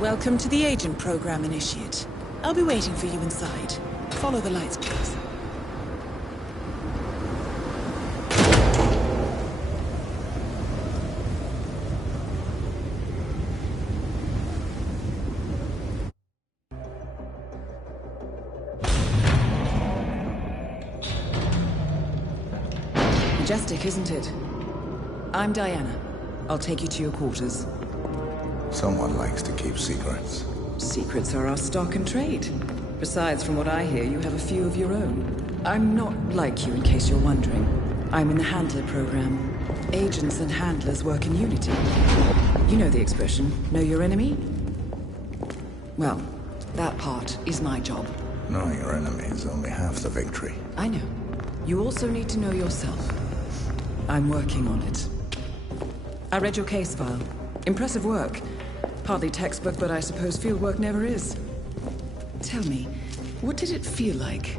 Welcome to the Agent Program, Initiate. I'll be waiting for you inside. Follow the lights, please. Majestic, isn't it? I'm Diana. I'll take you to your quarters. Someone likes to keep secrets. Secrets are our stock and trade. Besides, from what I hear, you have a few of your own. I'm not like you, in case you're wondering. I'm in the Handler program. Agents and handlers work in unity. You know the expression, know your enemy? Well, that part is my job. Knowing your enemy is only half the victory. I know. You also need to know yourself. I'm working on it. I read your case file. Impressive work. Hardly textbook, but I suppose fieldwork never is. Tell me, what did it feel like,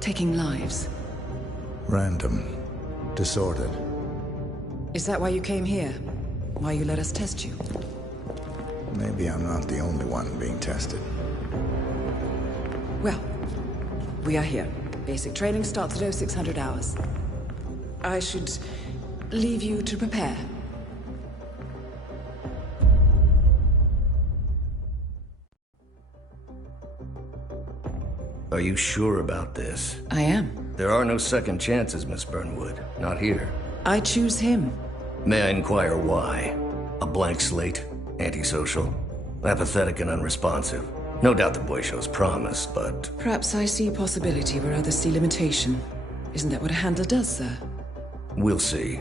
taking lives? Random. Disordered. Is that why you came here? Why you let us test you? Maybe I'm not the only one being tested. Well, we are here. Basic training starts at 0600 hours. I should leave you to prepare. Are you sure about this? I am. There are no second chances, Miss Burnwood. Not here. I choose him. May I inquire why? A blank slate? Antisocial? Apathetic and unresponsive? No doubt the boy shows promise, but... Perhaps I see possibility where others see limitation. Isn't that what a handler does, sir? We'll see.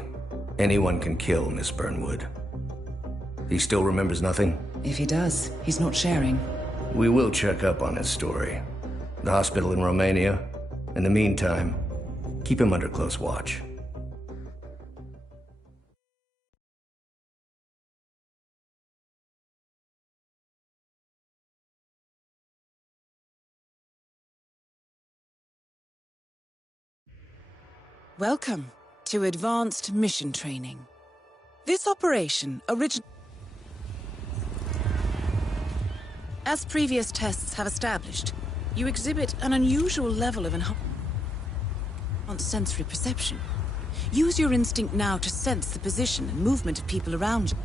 Anyone can kill Miss Burnwood. He still remembers nothing? If he does, he's not sharing. We will check up on his story. The hospital in Romania. In the meantime, keep him under close watch. Welcome to Advanced Mission Training. This operation As previous tests have established, you exhibit an unusual level of enhanced sensory perception. Use your instinct now to sense the position and movement of people around you.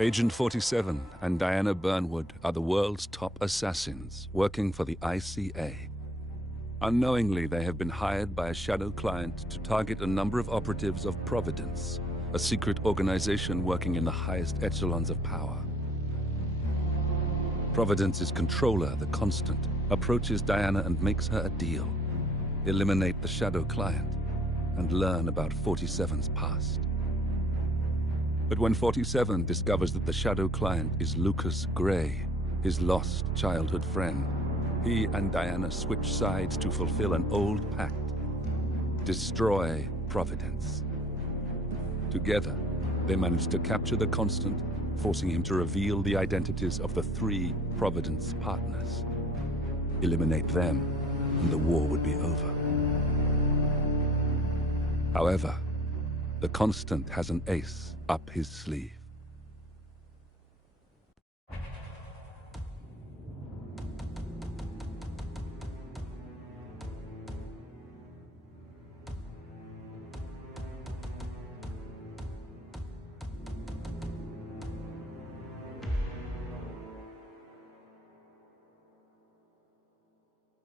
Agent 47 and Diana Burnwood are the world's top assassins working for the ICA. Unknowingly, they have been hired by a shadow client to target a number of operatives of Providence, a secret organization working in the highest echelons of power. Providence's controller, the Constant, approaches Diana and makes her a deal. Eliminate the shadow client and learn about 47's past. But when 47 discovers that the shadow client is Lucas Gray, his lost childhood friend, he and Diana switch sides to fulfill an old pact: destroy Providence. Together, they manage to capture the Constant, forcing him to reveal the identities of the 3 Providence partners. Eliminate them, and the war would be over. However, The Constant has an ace up his sleeve.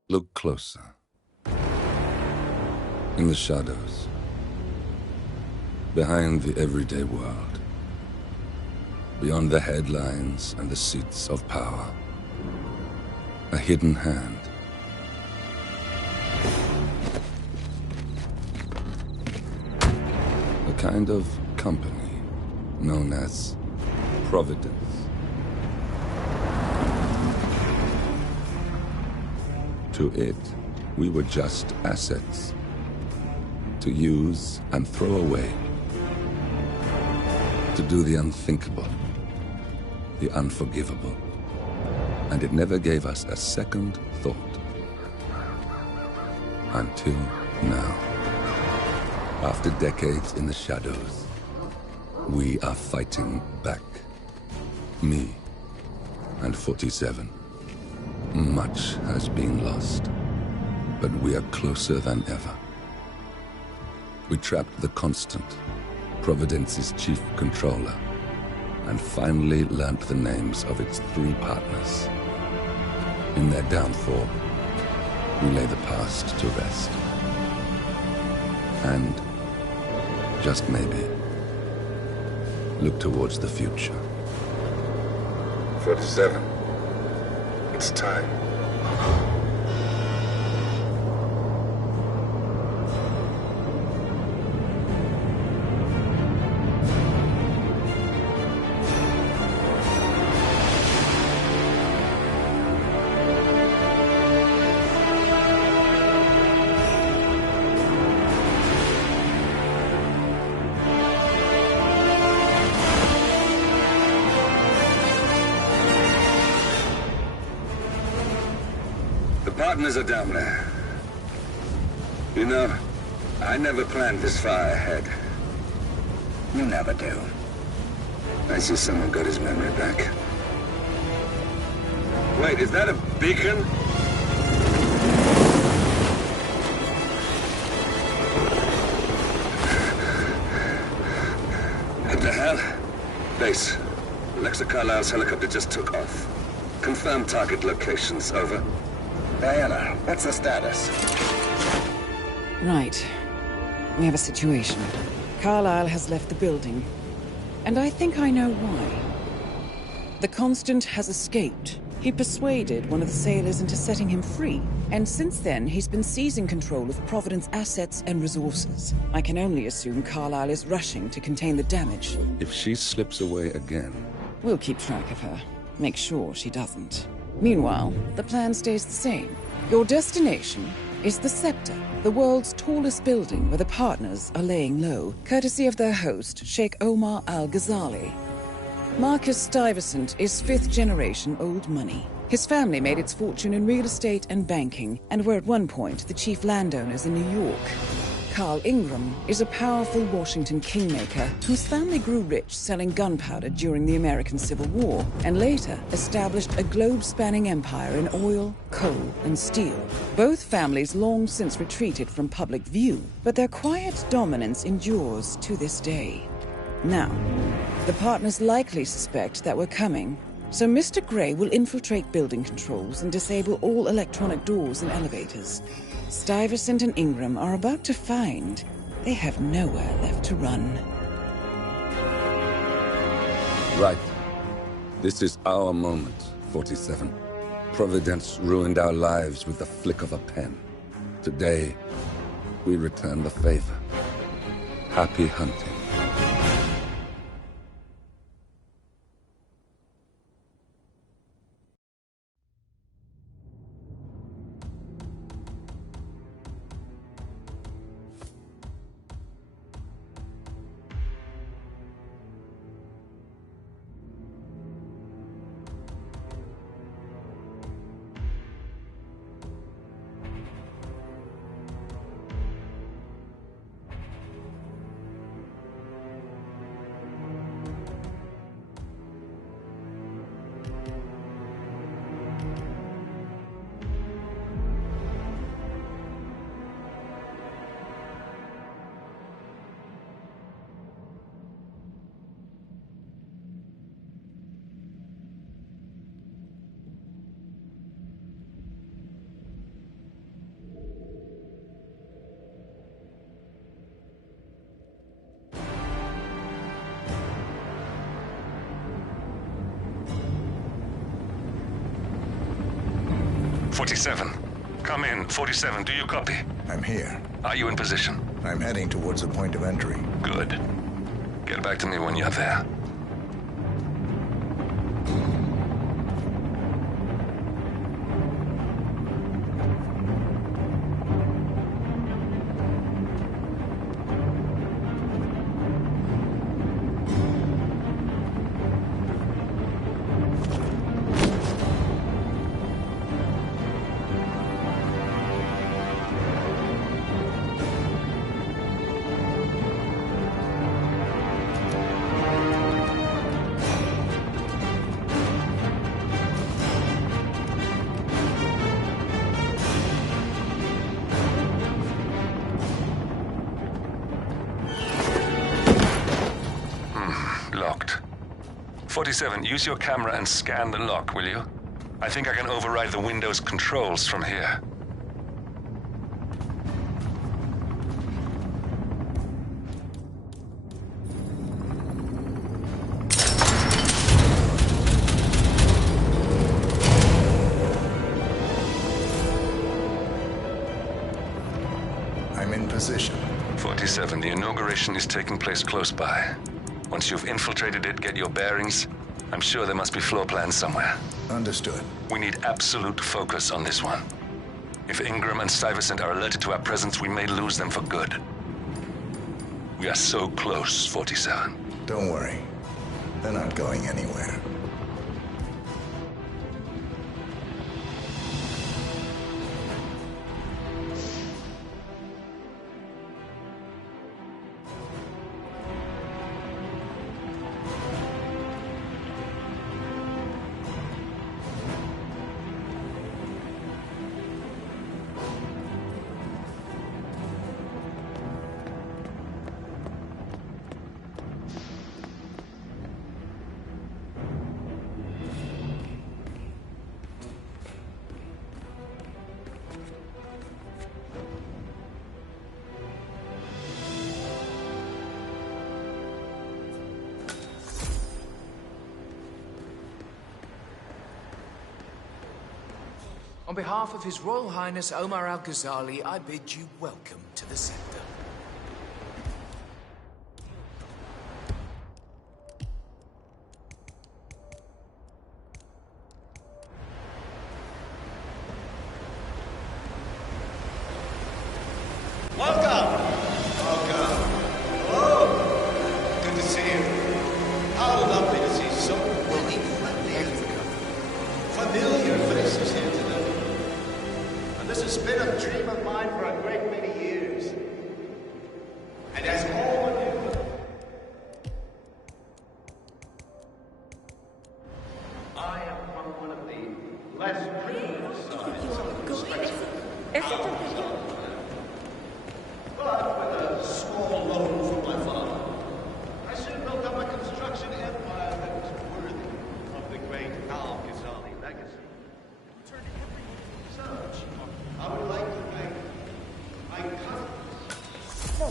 Look closer. In the shadows. Behind the everyday world. Beyond the headlines and the seats of power. A hidden hand. A kind of company known as Providence. To it, we were just assets. To use and throw away. To do the unthinkable. The unforgivable. And it never gave us a second thought. Until now. After decades in the shadows, we are fighting back. Me and 47. Much has been lost, but we are closer than ever. We trapped the Constant, Providence's chief controller, and finally learnt the names of its 3 partners. In their downfall, we lay the past to rest. And, just maybe, look towards the future. 47. It's time. Partners are down there. You know, I never planned this far ahead. You never do. I see someone got his memory back. Wait, is that a beacon? What the hell? Base. Alexa Carlisle's helicopter just took off. Confirm target locations, over. Diana, what's the status? Right. We have a situation. Carlisle has left the building. And I think I know why. The Constant has escaped. He persuaded one of the sailors into setting him free. And since then, he's been seizing control of Providence assets and resources. I can only assume Carlisle is rushing to contain the damage. If she slips away again... We'll keep track of her. Make sure she doesn't. Meanwhile, the plan stays the same. Your destination is the Scepter, the world's tallest building where the partners are laying low, courtesy of their host, Sheikh Omar Al-Ghazali. Marcus Stuyvesant is 5th-generation old money. His family made its fortune in real estate and banking, and were at one point the chief landowners in New York. Carl Ingram is a powerful Washington kingmaker whose family grew rich selling gunpowder during the American Civil War, and later established a globe-spanning empire in oil, coal, and steel. Both families long since retreated from public view, but their quiet dominance endures to this day. Now, the partners likely suspect that we're coming, so Mr. Gray will infiltrate building controls and disable all electronic doors and elevators. Stuyvesant and Ingram are about to find they have nowhere left to run. Right. This is our moment, 47. Providence ruined our lives with the flick of a pen. Today, we return the favor. Happy hunting. 47. Come in. 47, do you copy? I'm here. Are you in position? I'm heading towards the point of entry. Good. Get back to me when you're there. Locked. 47, use your camera and scan the lock, will you? I think I can override the Windows controls from here. I'm in position. 47, the inauguration is taking place close by. Once you've infiltrated it, get your bearings. I'm sure there must be floor plans somewhere. Understood. We need absolute focus on this one. If Ingram and Stuyvesant are alerted to our presence, we may lose them for good. We are so close, 47. Don't worry. They're not going anywhere. On behalf of His Royal Highness Omar Al-Ghazali, I bid you welcome to the sector. Welcome! Welcome. Hello! Good to see you. How lovely to see so many familiar faces here today. And this has been a dream of mine for a great many years. And as all of you know, I am from one of the less privileged sides of the spectrum. But with a small loan from my father, I soon built up a construction empire that was worthy of the great Al-Ghazali legacy. So, I would like to thank my cousins. No,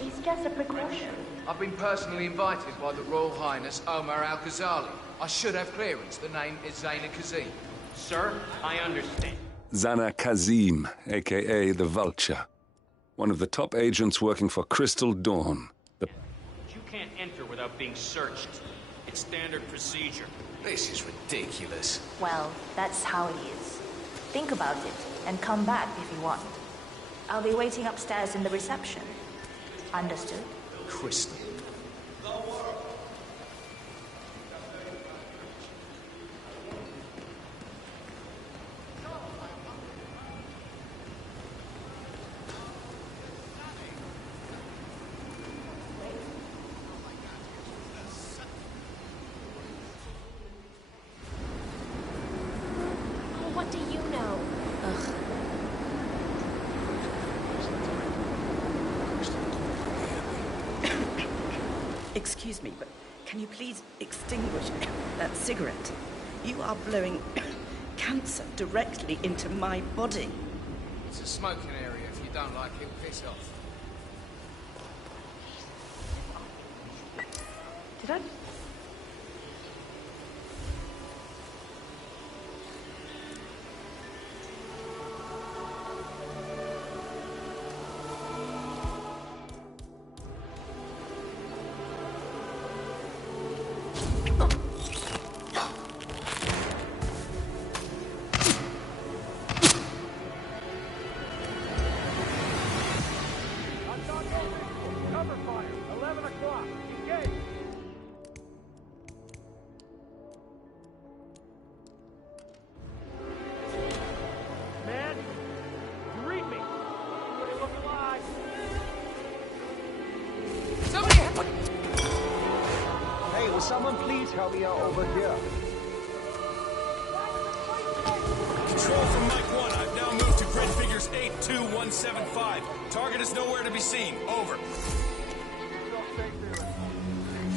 it's just a precaution. I've been personally invited by the Royal Highness Omar Al-Ghazali. I should have clearance. The name is Zaina Kazim. Sir, I understand. Zana Kazim, a.k.a. the Vulture. One of the top agents working for Crystal Dawn. You can't enter without being searched. It's standard procedure. This is ridiculous. Well, that's how it is. Think about it, and come back if you want. I'll be waiting upstairs in the reception. Understood? Crystal. What do you know? Ugh. Excuse me, but can you please extinguish that cigarette? You are blowing cancer directly into my body. It's a smoking area. If you don't like it, piss off. Did I? Will someone please help me out over here? Control from Mike 1. I've now moved to grid figures 82175. Target is nowhere to be seen. Over.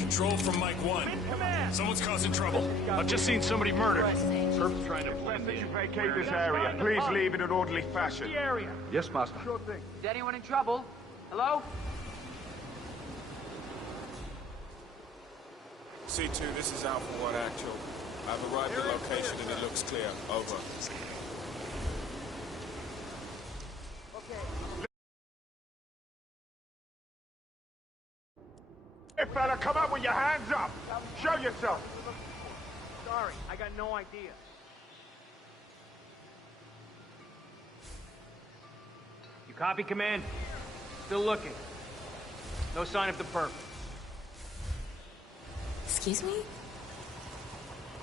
Control from Mike 1. Someone's causing trouble. I've just seen somebody murdered. Perp's trying to blend in. Vacate this area. Please leave in an orderly fashion. The area. Yes, Master. Sure thing. Is anyone in trouble? Hello? C2, this is Alpha 1 Actual. I've arrived at location and it looks clear. Over. Hey, fella, come up with your hands up. Show yourself. Sorry, I got no idea. You copy, Command? Still looking. No sign of the perp. Excuse me?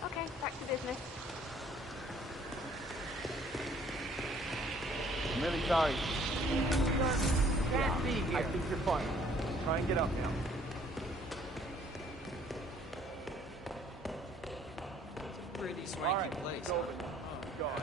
Okay, back to business. I'm really sorry. Can't be here. I think you're fine. Try and get up now. Pretty swanky place. Oh, God.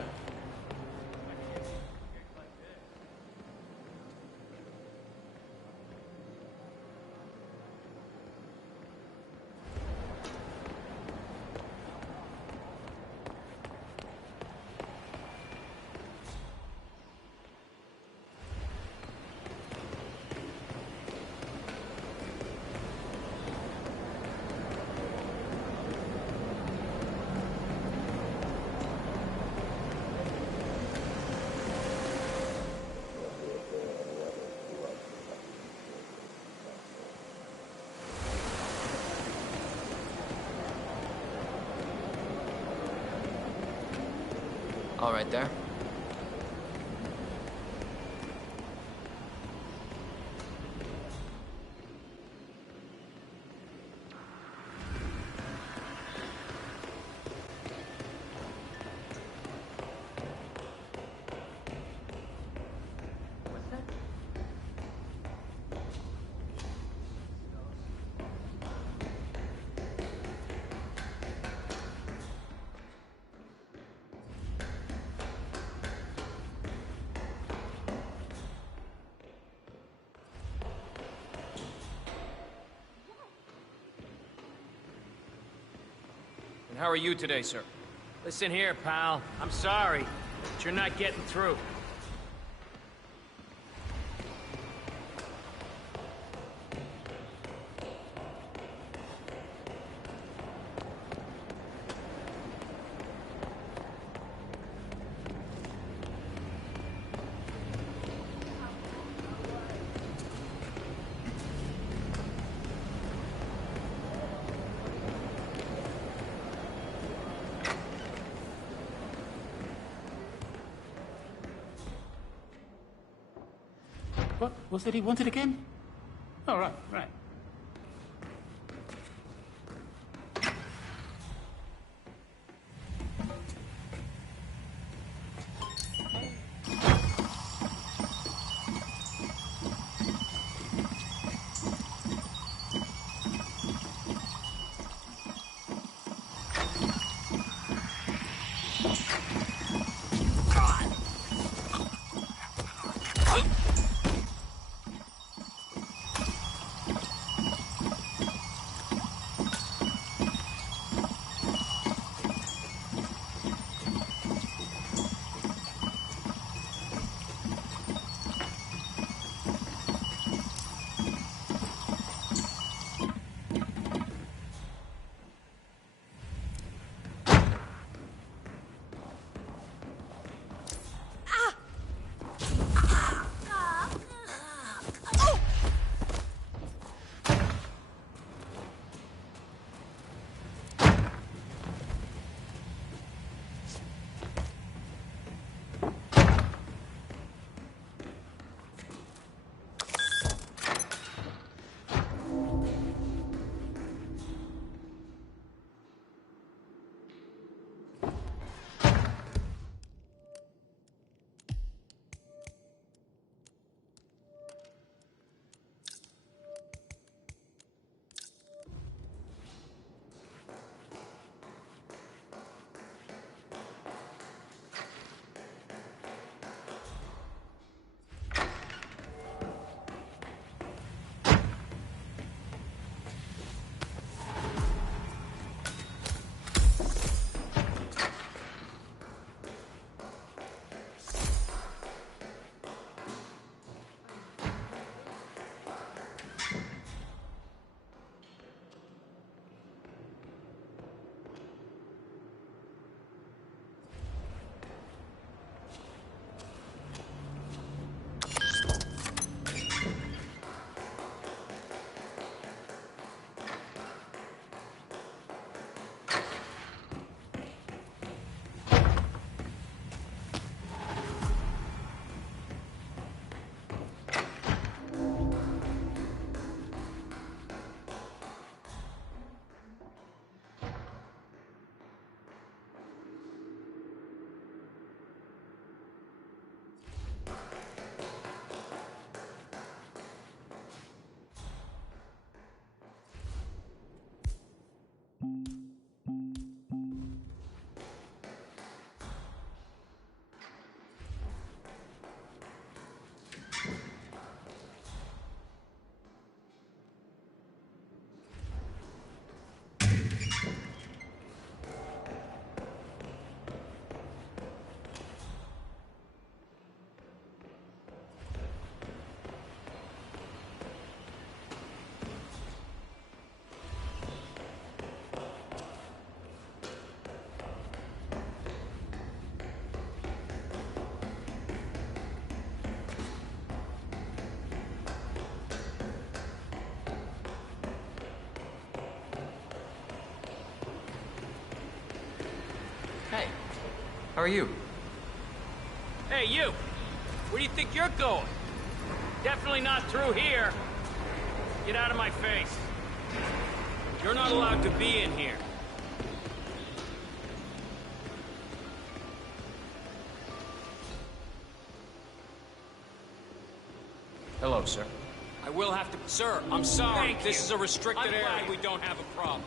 All right there. And how are you today, sir? Listen here, pal. I'm sorry, but you're not getting through. What was it he wanted again? Oh, right, right. Hey, how are you? Hey, you! Where do you think you're going? Definitely not through here. Get out of my face. You're not allowed to be in here. Hello, sir. I will have to... Sir, I'm sorry. This is a restricted area. I'm glad we don't have a problem.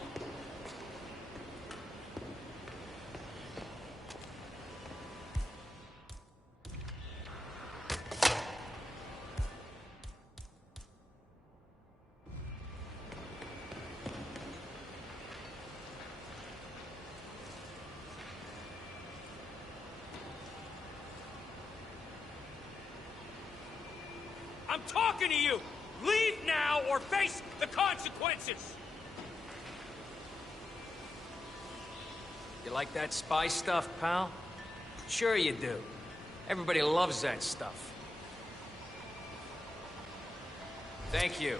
I'm talking to you! Leave now or face the consequences! You like that spy stuff, pal? Sure you do. Everybody loves that stuff. Thank you.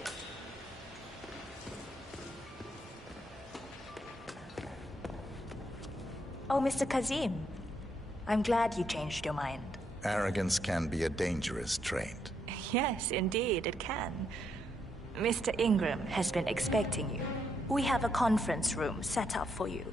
Oh, Mr. Kazim. I'm glad you changed your mind. Arrogance can be a dangerous trait. Yes, indeed, it can. Mr. Ingram has been expecting you. We have a conference room set up for you.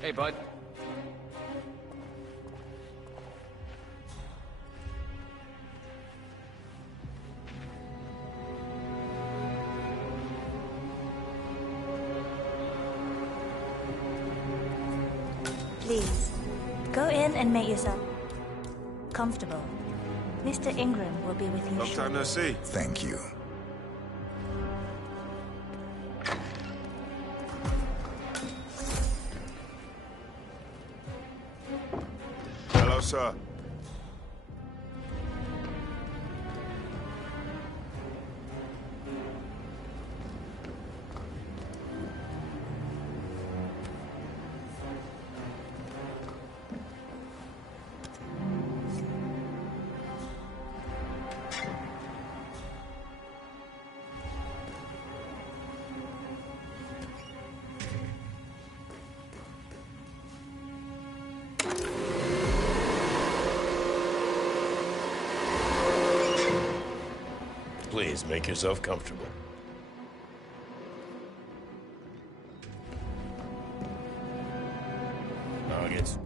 Hey, bud. Please, go in and make yourself comfortable. Mr. Ingram will be with you Long time no see. Thank you. Hello, sir. Please, make yourself comfortable. Nuggets.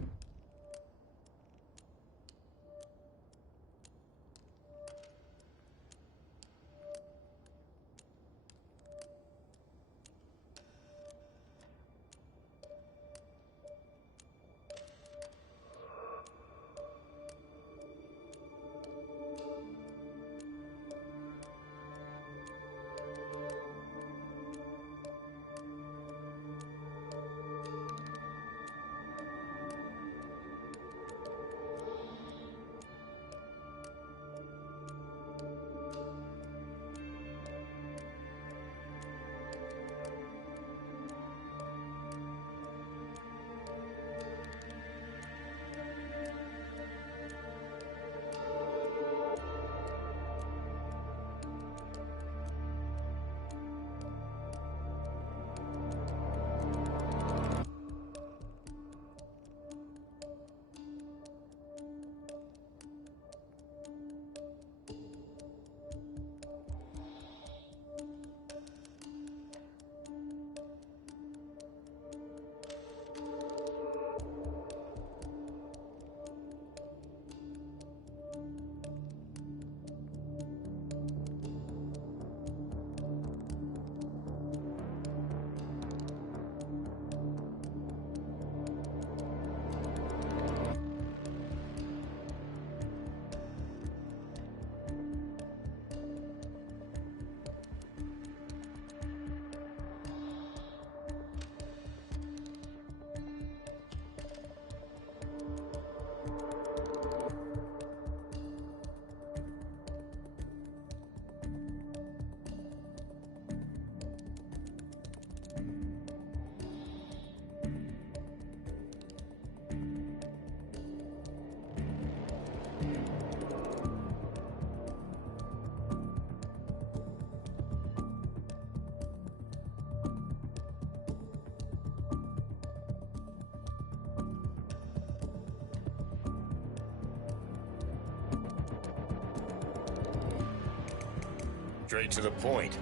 Straight to the point.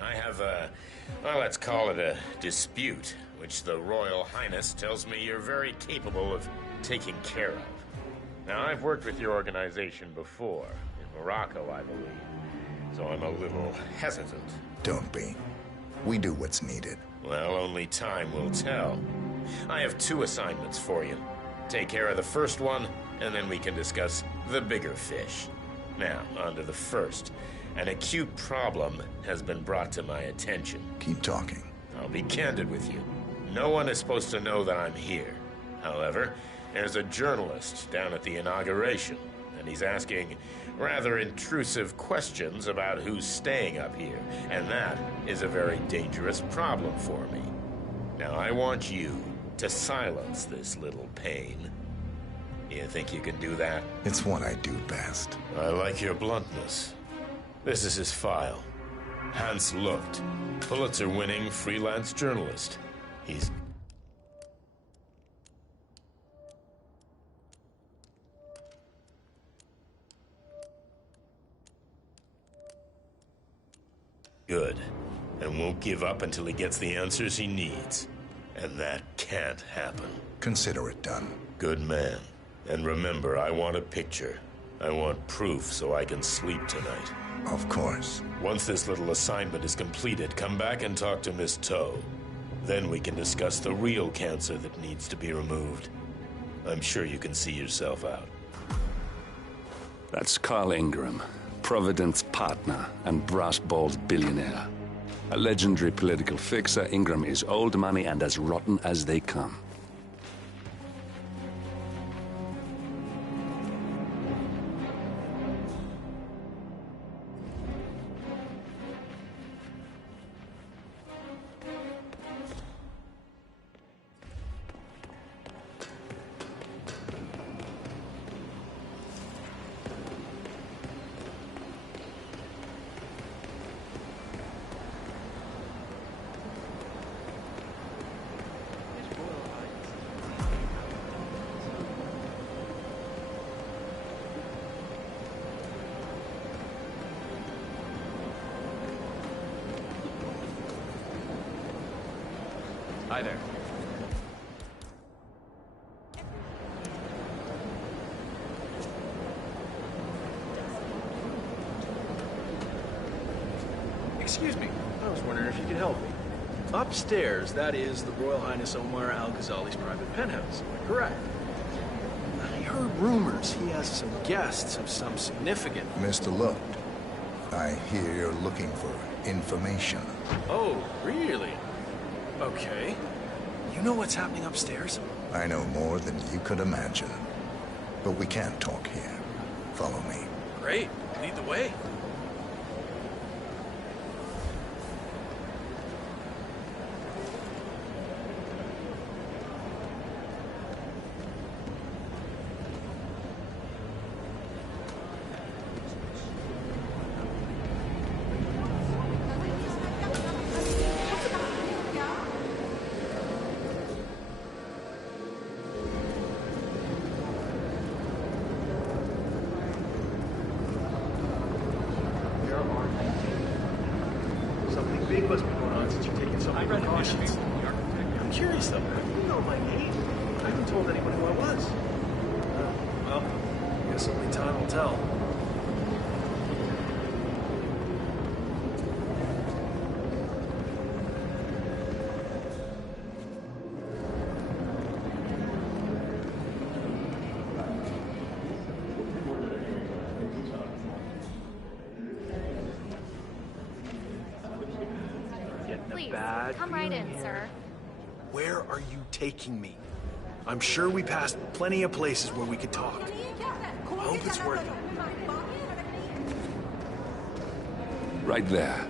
I have well, let's call it a dispute, which the Royal Highness tells me you're very capable of taking care of. Now, I've worked with your organization before, in Morocco, I believe, so I'm a little hesitant. Don't be. We do what's needed. Well, only time will tell. I have 2 assignments for you. Take care of the first one, and then we can discuss the bigger fish. Now, on to the first. An acute problem has been brought to my attention. Keep talking. I'll be candid with you. No one is supposed to know that I'm here. However, there's a journalist down at the inauguration, and he's asking rather intrusive questions about who's staying up here, and that is a very dangerous problem for me. Now, I want you to silence this little pain. You think you can do that? It's what I do best. I like your bluntness. This is his file. Hans Lucht, Pulitzer-winning freelance journalist. He's... good. And won't give up until he gets the answers he needs. And that can't happen. Consider it done. Good man. And remember, I want a picture. I want proof so I can sleep tonight. Of course. Once this little assignment is completed, come back and talk to Miss Toe. Then we can discuss the real cancer that needs to be removed. I'm sure you can see yourself out. That's Carl Ingram, Providence partner and brass-balls billionaire. A legendary political fixer, Ingram is old money and as rotten as they come. Hi there. Excuse me. I was wondering if you could help me. Upstairs, that is the Royal Highness Omar Al-Ghazali's private penthouse. Am I correct? I heard rumors he has some guests of some significance. Mr. Lucht, I hear you're looking for information. Oh, really? Okay. You know what's happening upstairs? I know more than you could imagine. But we can't talk here. Follow me. Great. Lead the way. Big must be going on since you've taken so many precautions. I'm curious though, how do you know my name? I haven't told anyone who I was. Well, I guess only time will tell. Please, come right in, sir. Where are you taking me? I'm sure we passed plenty of places where we could talk. I hope it's worth it. Right there.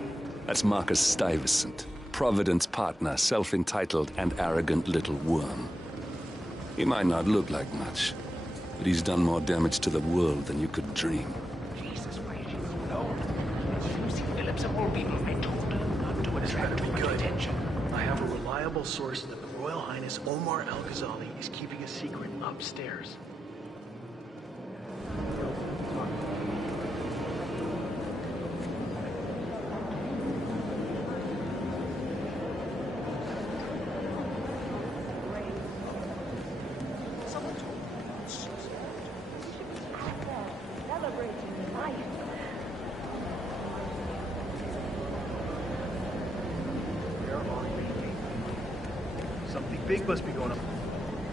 That's Marcus Stuyvesant, Providence partner, self-entitled and arrogant little worm. He might not look like much, but he's done more damage to the world than you could dream. Jesus, where did you know? Lucy Phillips of all people, I told her not to attract too much attention. I have a reliable source that the Royal Highness Omar Al-Ghazali is keeping a secret upstairs. big must be going on.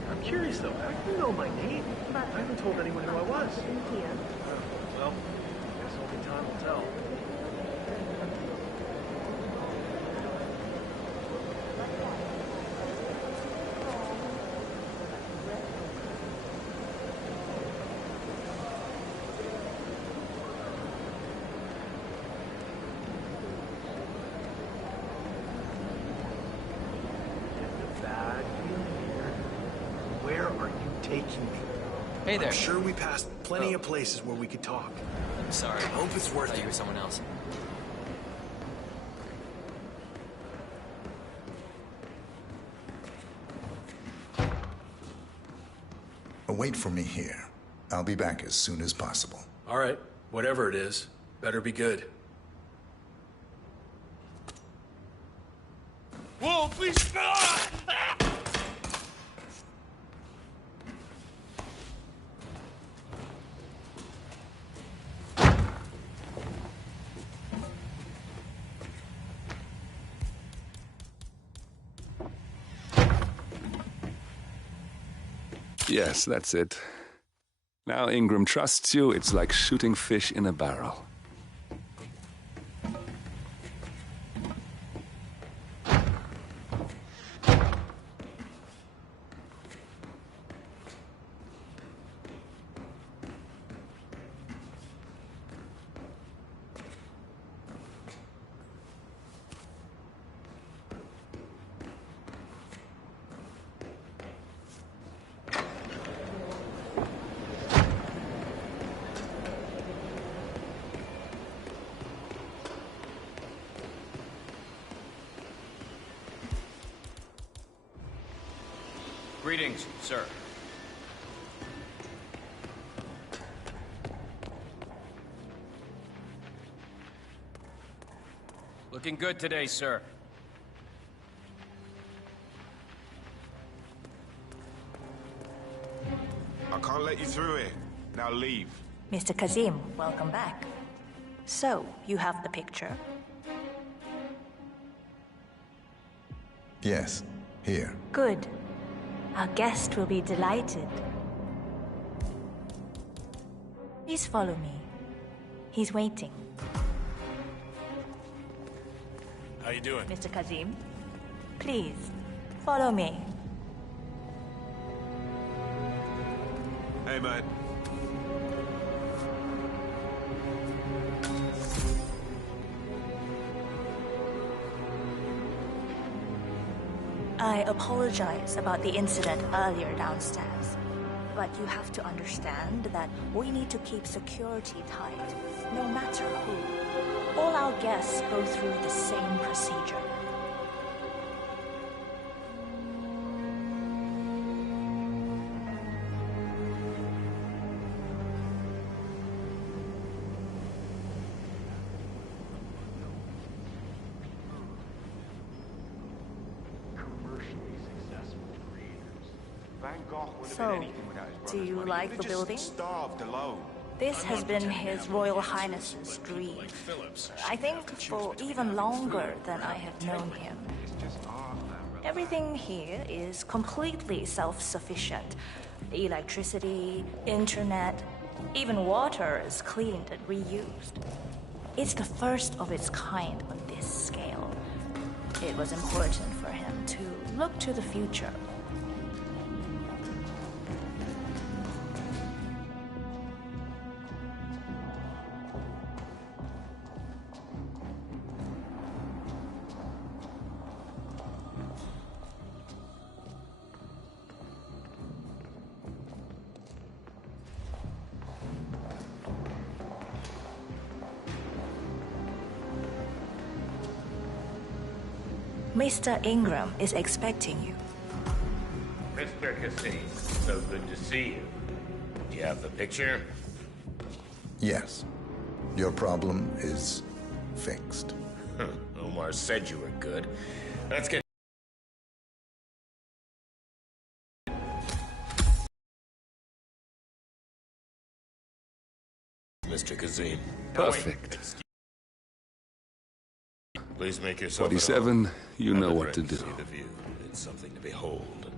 I'm curious though, how do you know my name? I haven't told anyone who I was. Well, I guess only time will tell. Hey there. I'm sure we passed plenty of places where we could talk. Sorry. I hope it's worth it. You were someone else. Wait for me here. I'll be back as soon as possible. All right. Whatever it is, better be good. Whoa, please! Yes, that's it. Now Ingram trusts you, it's like shooting fish in a barrel. Greetings, sir. Looking good today, sir. I can't let you through here. Now leave. Mr. Kazim, welcome back. So, you have the picture? Yes, here. Good. Our guest will be delighted. Please follow me. He's waiting. How you doing? Mr. Kazim, please, follow me. Hey, man. I apologize about the incident earlier downstairs, but you have to understand that we need to keep security tight, no matter who. All our guests go through the same procedure. So, do you like the building? This has been His Royal Highness's dream. I think for even longer than I have known him. Everything here is completely self-sufficient. Electricity, internet, even water is cleaned and reused. It's the first of its kind on this scale. It was important for him to look to the future. Mr. Ingram is expecting you. Mr. Cassie, so good to see you. Do you have the picture? Yes. Your problem is fixed. Omar said you were good. Let's get... Mr. Kazim. Perfect. Please make yourself 47, you know what to do. See the view. It's something to behold.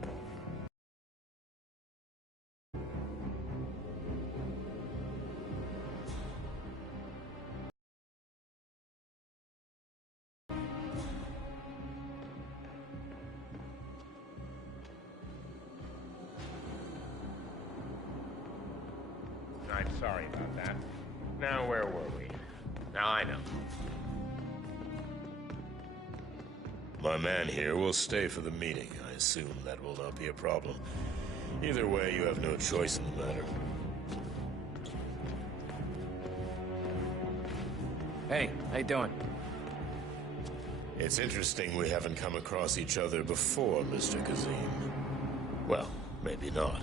I'm sorry about that. Now, where were we? Now I know. My man here will stay for the meeting. I assume that will not be a problem. Either way, you have no choice in the matter. Hey, how you doing? It's interesting we haven't come across each other before, Mr. Kazim. Well, maybe not.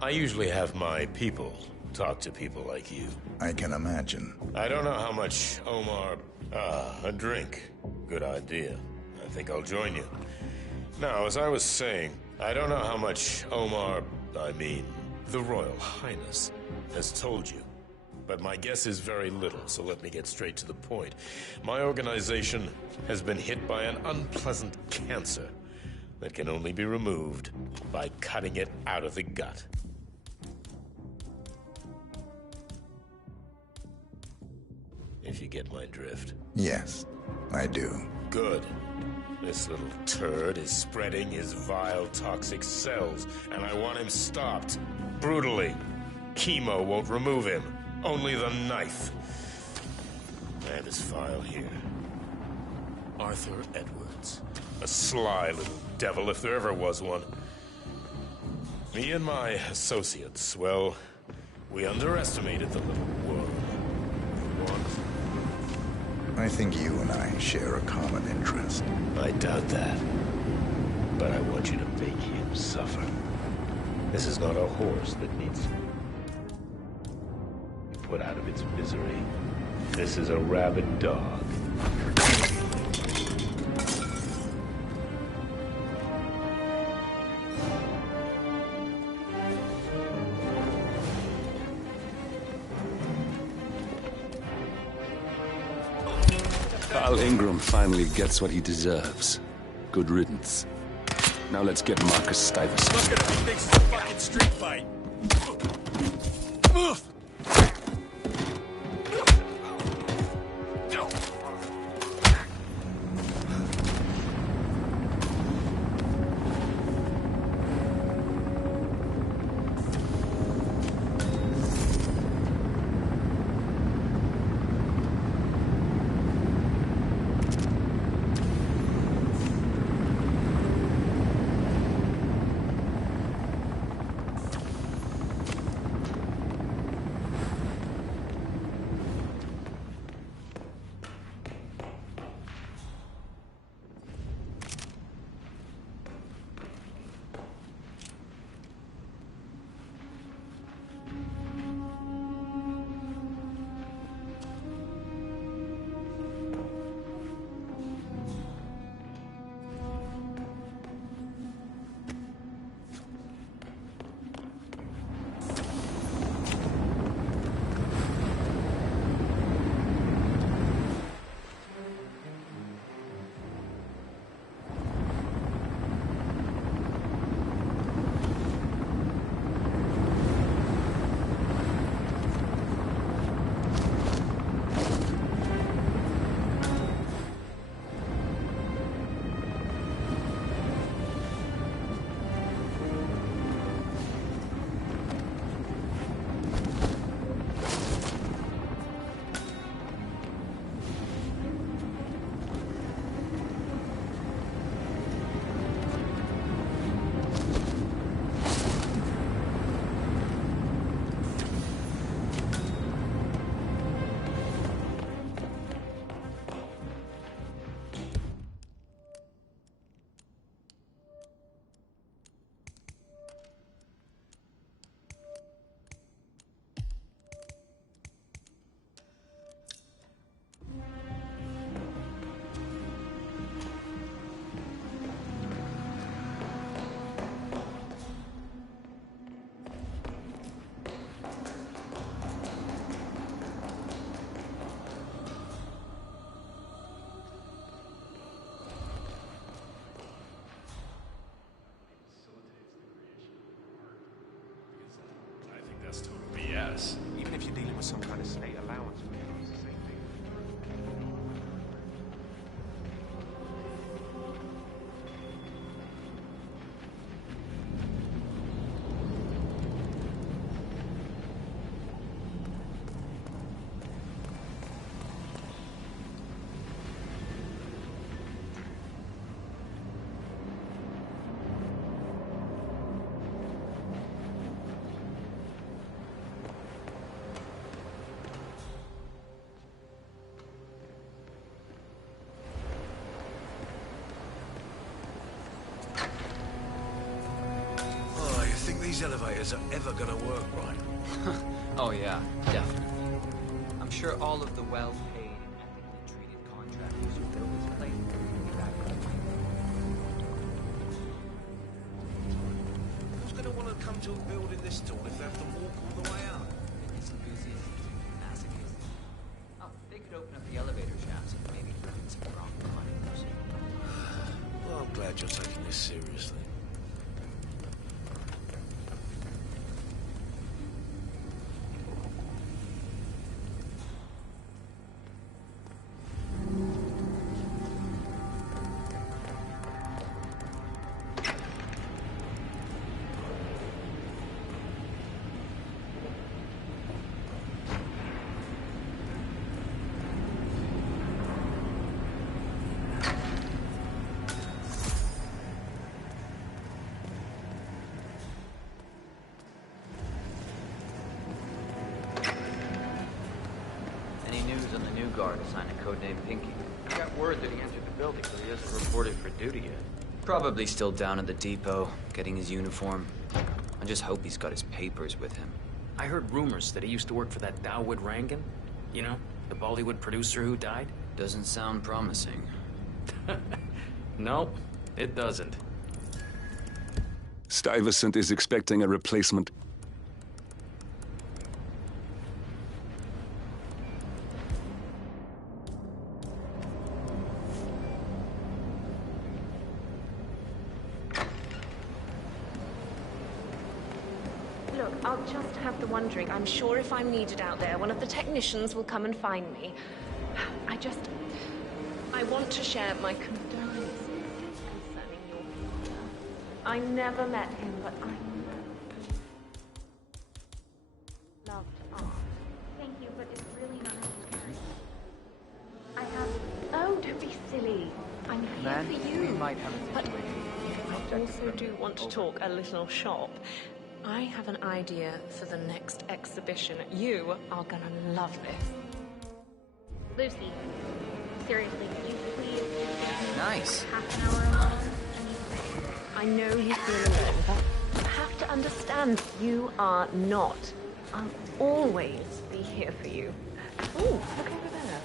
I usually have my people talk to people like you. I can imagine. I don't know how much Omar... a drink. Good idea. I think I'll join you. Now, as I was saying, I don't know how much Omar... the Royal Highness has told you. But my guess is very little, so let me get straight to the point. My organization has been hit by an unpleasant cancer that can only be removed by cutting it out of the gut. If you get my drift. Yes, I do. Good. This little turd is spreading his vile, toxic cells, and I want him stopped. Brutally. Chemo won't remove him. Only the knife. I have his file here. Arthur Edwards. A sly little devil, if there ever was one. Me and my associates, well, we underestimated the little worm. I think you and I share a common interest. I doubt that. But I want you to make him suffer. This is not a horse that needs to be put out of its misery. This is a rabid dog. Carl Ingram finally gets what he deserves. Good riddance. Now let's get Marcus Stuyvesant. Look at him, he thinks it's a fucking street fight. Woof! Yes. Even if you're dealing with some kind of state allowance for it, it's the same thing. These elevators are ever gonna work right. Oh yeah, definitely. I'm sure all of the well-paid and ethically treated contractors who build this place will be back on. Who's gonna want to come to a building this tall if they have to walk all the way up? Fitness enthusiasts, masochists. Oh, they could open up the elevator shafts and maybe turn in some wrong climbers. Well, I'm glad you're taking this seriously. On the new guard assigned a codename Pinky. I got word that he entered the building, but he hasn't reported for duty yet. Probably still down at the depot, getting his uniform. I just hope he's got his papers with him. I heard rumors that he used to work for that Dawood Rangan. You know, the Bollywood producer who died. Doesn't sound promising. Nope, it doesn't. Stuyvesant is expecting a replacement. Look, I'll just have the wondering. I'm sure if I'm needed out there, one of the technicians will come and find me. I want to share my condolences concerning your father. I never met him, but I loved art. Thank you, but it's really not necessary. I have... Oh, don't be silly. I'm here Man, for you. we might have a But situation. I also do want to talk a little shop. I have an idea for the next exhibition. You are gonna love this. Lucy, seriously, could you please Nice. half an hour alone? I know you feel alone, but you have to understand you are not. I'll always be here for you. Ooh, look over there.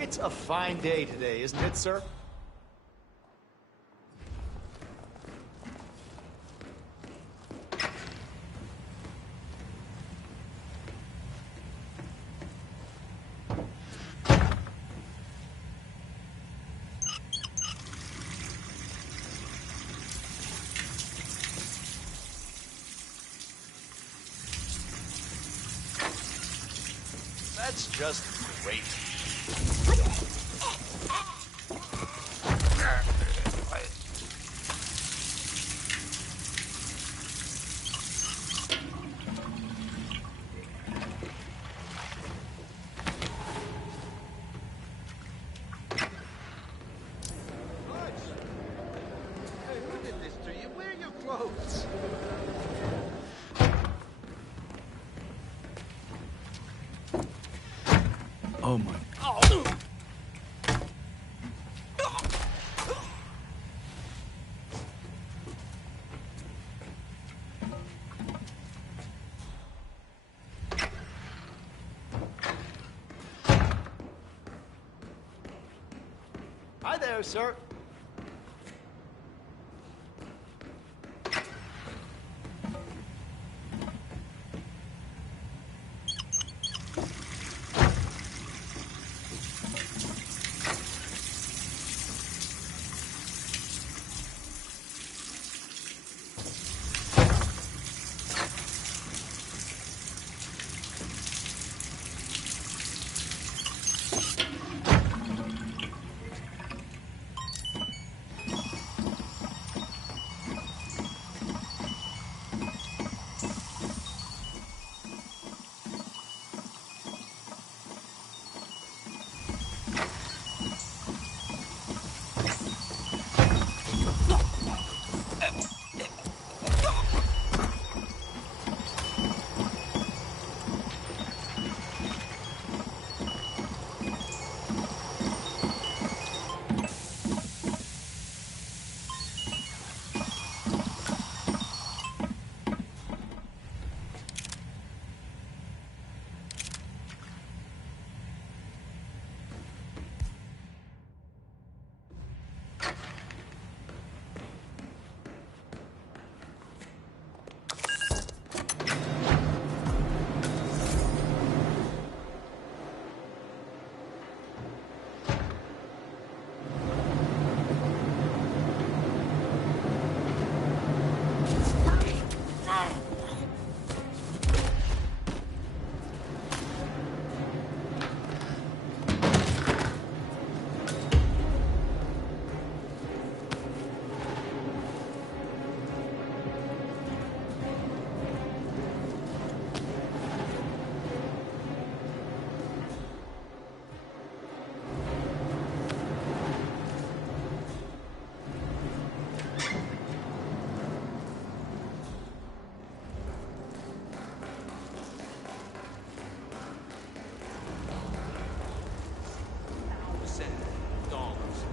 It's a fine day today, isn't it, sir? That's just great. throats. Oh my. Hi there, sir.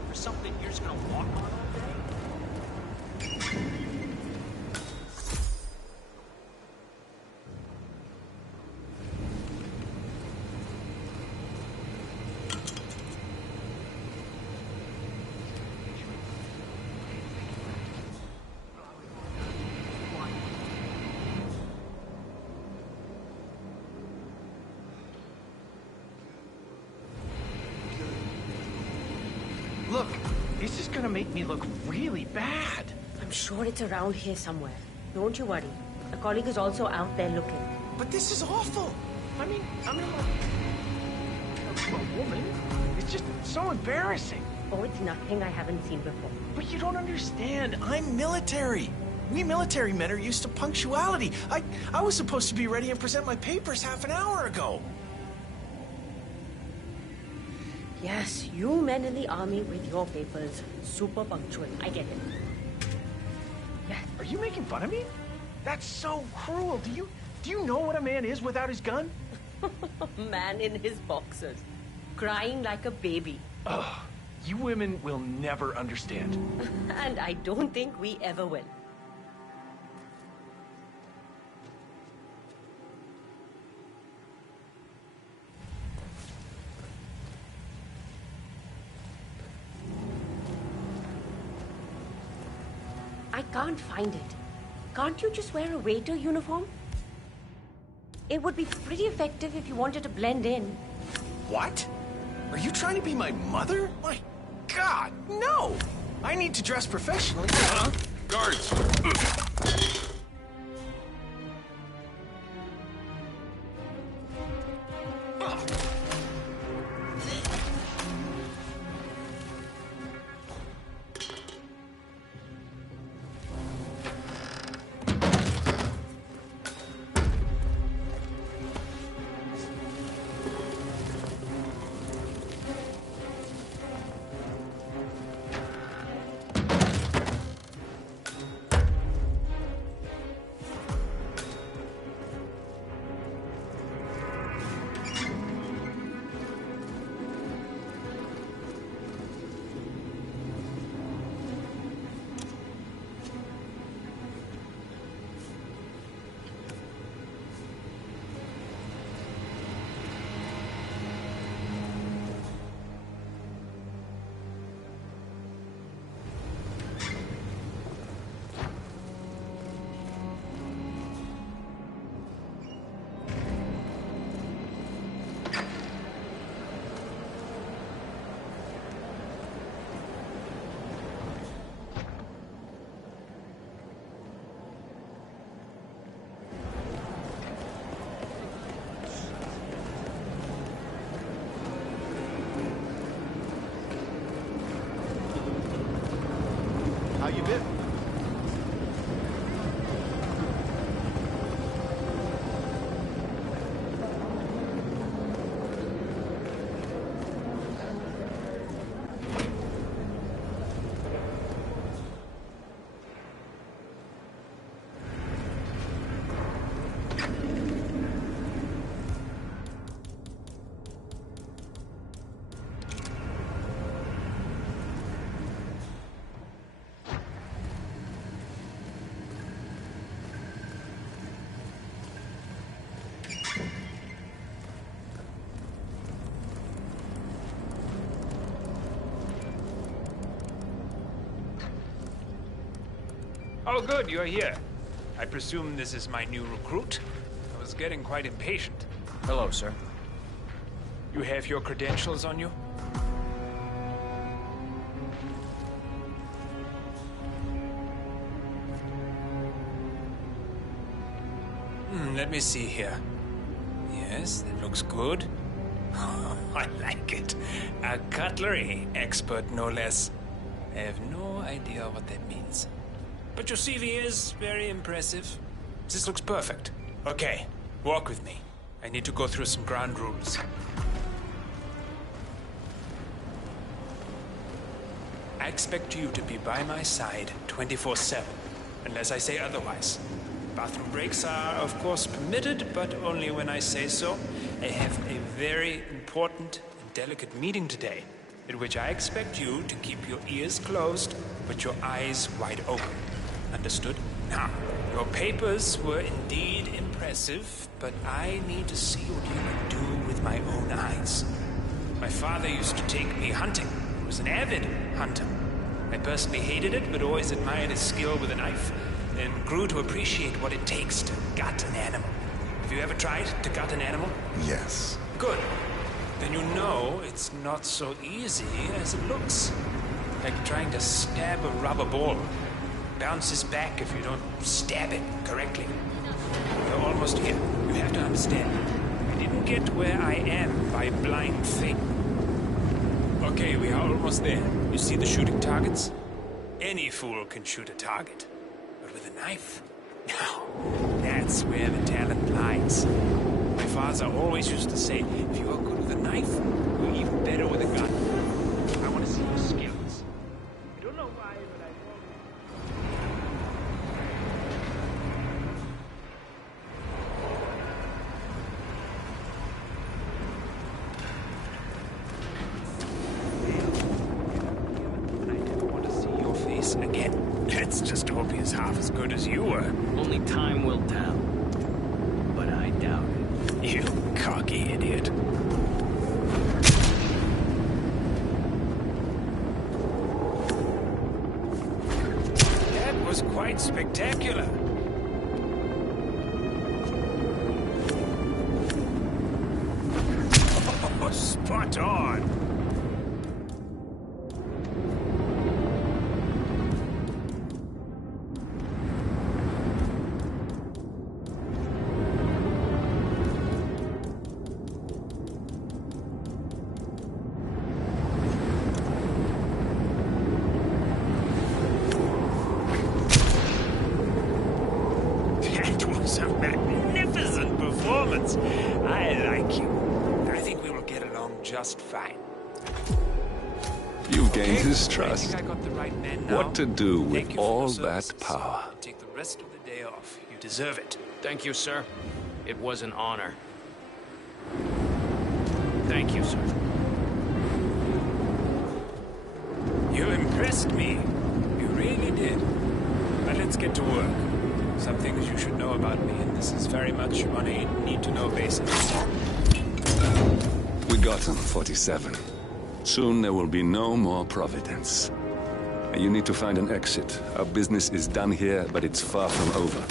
For something you're just gonna walk on all day? Look, this is gonna make me look really bad. I'm sure it's around here somewhere. Don't you worry. A colleague is also out there looking. But this is awful. I mean, a woman. It's just so embarrassing. Oh, it's nothing I haven't seen before. But you don't understand. I'm military. We military men are used to punctuality. I was supposed to be ready and present my papers half an hour ago. Yes, you men in the army with your papers. Super punctual. I get it. Yes. Are you making fun of me? That's so cruel. Do you know what a man is without his gun? Man in his boxers. Crying like a baby. Ugh. You women will never understand. And I don't think we ever will. I can't find it. Can't you just wear a waiter uniform? It would be pretty effective if you wanted to blend in. What? Are you trying to be my mother? My God, no! I need to dress professionally. Guards! you been? Oh, good, you're here. I presume this is my new recruit? I was getting quite impatient. Hello, sir. You have your credentials on you? Let me see here. Yes, that looks good. I like it. A cutlery expert, no less. I have no idea what that means. But your CV is very impressive. This looks perfect. Okay, walk with me. I need to go through some ground rules. I expect you to be by my side 24/7, unless I say otherwise. Bathroom breaks are, of course, permitted, but only when I say so. I have a very important and delicate meeting today, in which I expect you to keep your ears closed, but your eyes wide open. Understood? Now, your papers were indeed impressive, but I need to see what you can do with my own eyes. My father used to take me hunting. He was an avid hunter. I personally hated it, but always admired his skill with a knife, and grew to appreciate what it takes to gut an animal. Have you ever tried to gut an animal? Yes. Good. Then you know it's not so easy as it looks. Like trying to stab a rubber ball. Bounces back if you don't stab it correctly. You're almost here. You have to understand. I didn't get where I am by blind faith. Okay, we are almost there. You see the shooting targets? Any fool can shoot a target. But with a knife? No. That's where the talent lies. My father always used to say, if you are good with a knife, you're even better with a gun. I want to see your skills. I don't know why, but I again. Let's just hope he's half as good as you were. Only time will tell. But I doubt it. You cocky idiot. That was quite spectacular. Oh, spot on. I like you. I think we will get along just fine. You've gained his trust. I think I got the right man now. What to do with all that power? Take the rest of the day off. You deserve it. Thank you, sir. It was an honor. Thank you, sir. You impressed me. You really did. But let's get to work. Some things you should know about me, and this is very much on a need-to-know basis. We got him, 47. Soon there will be no more Providence. You need to find an exit. Our business is done here, but it's far from over.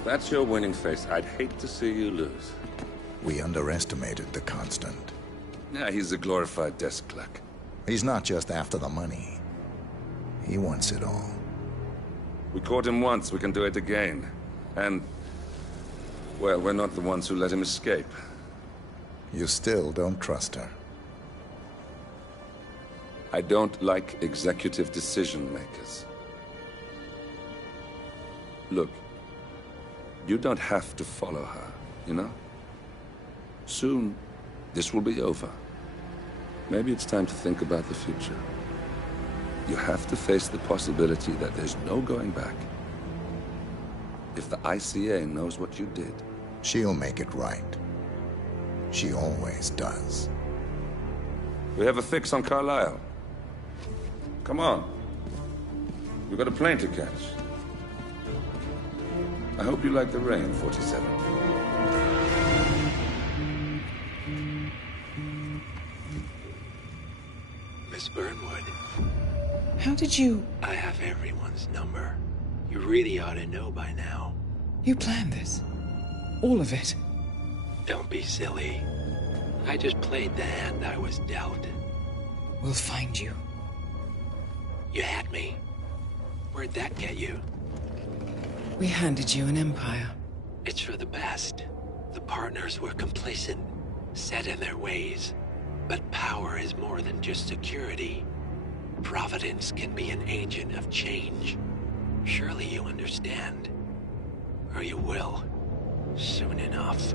If that's your winning face, I'd hate to see you lose. We underestimated the Constant. Yeah, he's a glorified desk clerk. He's not just after the money. He wants it all. We caught him once, we can do it again. And, well, we're not the ones who let him escape. You still don't trust her. I don't like executive decision makers. Look, you don't have to follow her, you know? Soon, this will be over. Maybe it's time to think about the future. You have to face the possibility that there's no going back. If the ICA knows what you did... She'll make it right. She always does. We have a fix on Carlisle. Come on. We've got a plane to catch. I hope you like the rain, 47. Miss Burnwood. How did you... I have everyone's number. You really ought to know by now. You planned this? All of it? Don't be silly. I just played the hand I was dealt. We'll find you. You had me. Where'd that get you? We handed you an empire. It's for the best. The partners were complacent, set in their ways. But power is more than just security. Providence can be an agent of change. Surely you understand. Or you will. Soon enough.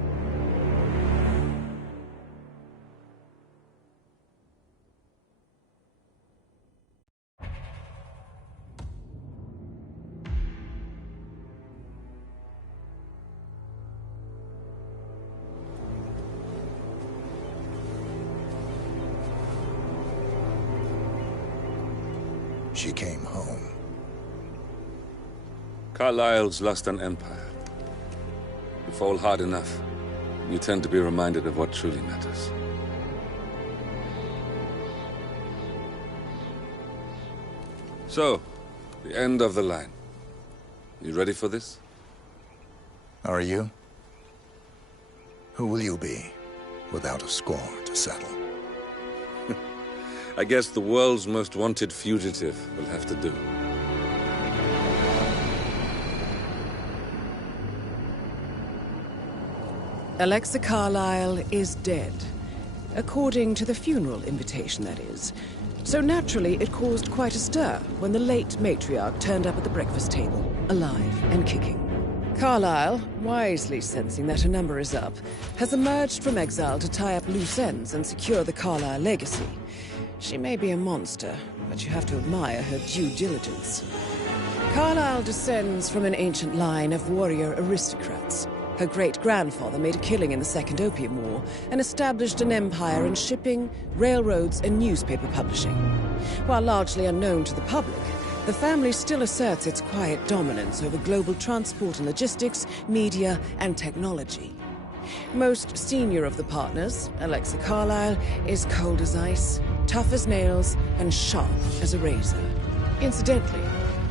She came home. Carlisle's lost an empire. You fall hard enough, you tend to be reminded of what truly matters. So, the end of the line. You ready for this? Are you? Who will you be, without a score to settle? I guess the world's most wanted fugitive will have to do. Alexa Carlisle is dead. According to the funeral invitation, that is. So naturally, it caused quite a stir when the late matriarch turned up at the breakfast table, alive and kicking. Carlisle, wisely sensing that her number is up, has emerged from exile to tie up loose ends and secure the Carlisle legacy. She may be a monster, but you have to admire her due diligence. Carlisle descends from an ancient line of warrior aristocrats. Her great-grandfather made a killing in the Second Opium War and established an empire in shipping, railroads, and newspaper publishing. While largely unknown to the public, the family still asserts its quiet dominance over global transport and logistics, media, and technology. Most senior of the partners, Alexa Carlisle, is cold as ice, tough as nails, and sharp as a razor. Incidentally,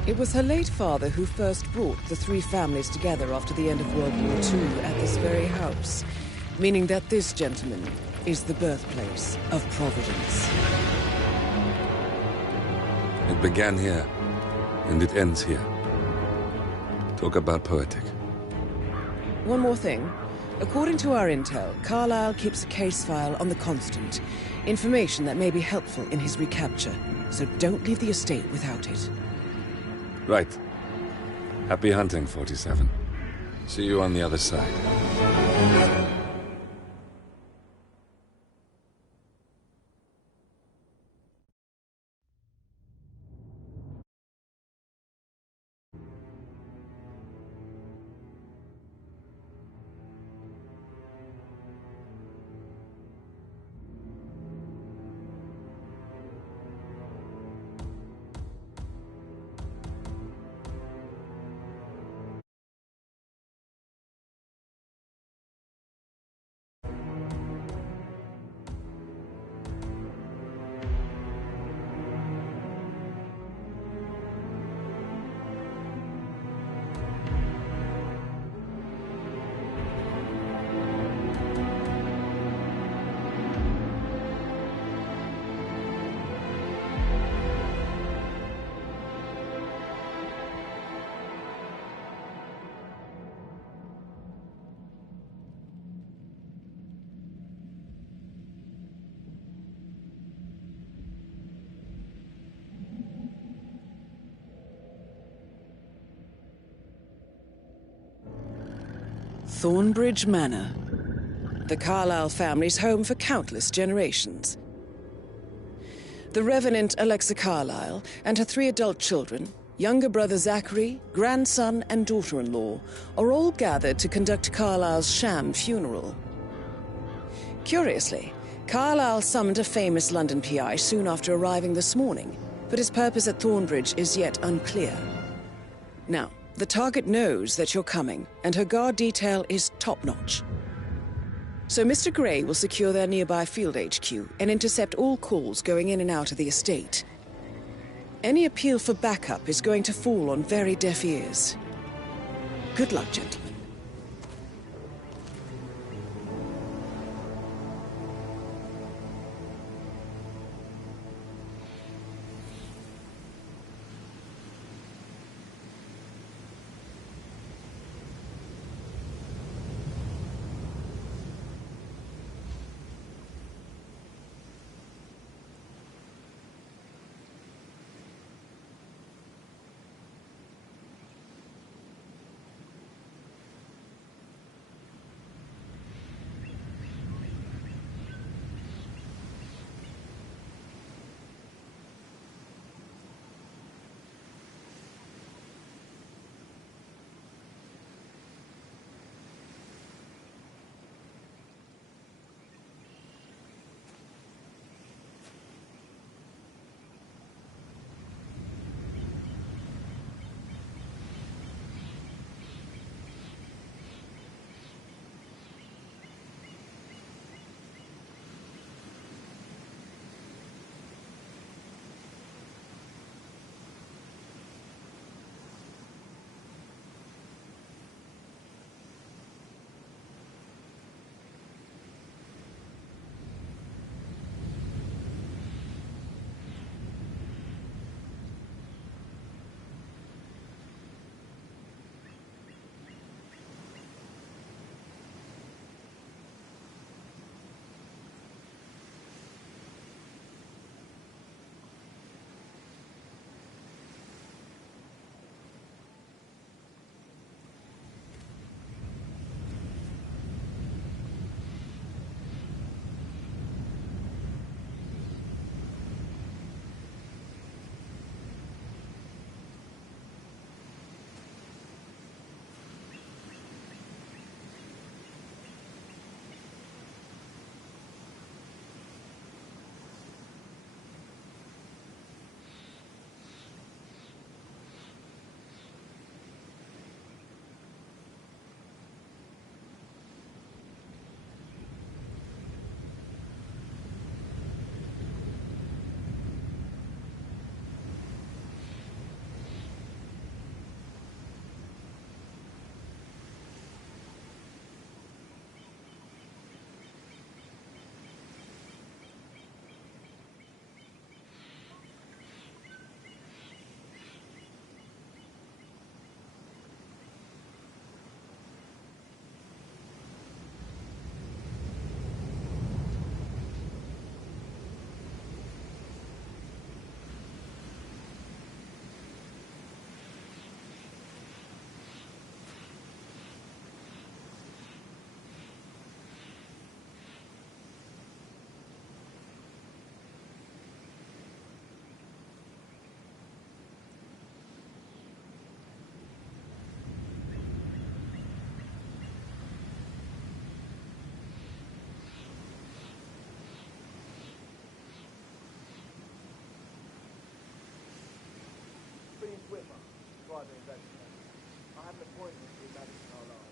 it was her late father who first brought the three families together after the end of World War II at this very house, meaning that this gentleman is the birthplace of Providence. It began here, and it ends here. Talk about poetic. One more thing. According to our intel, Carlisle keeps a case file on the Constant. Information that may be helpful in his recapture, so don't leave the estate without it. Right. Happy hunting, 47. See you on the other side. Thornbridge Manor. The Carlyle family's home for countless generations. The Revenant Alexa Carlyle and her 3 adult children, younger brother Zachary, grandson, and daughter-in-law, are all gathered to conduct Carlyle's sham funeral. Curiously, Carlyle summoned a famous London PI soon after arriving this morning, but his purpose at Thornbridge is yet unclear. Now, the target knows that you're coming, and her guard detail is top-notch. So Mr. Gray will secure their nearby field HQ and intercept all calls going in and out of the estate. Any appeal for backup is going to fall on very deaf ears. Good luck, gentlemen. I have an appointment with Madison Carlyle.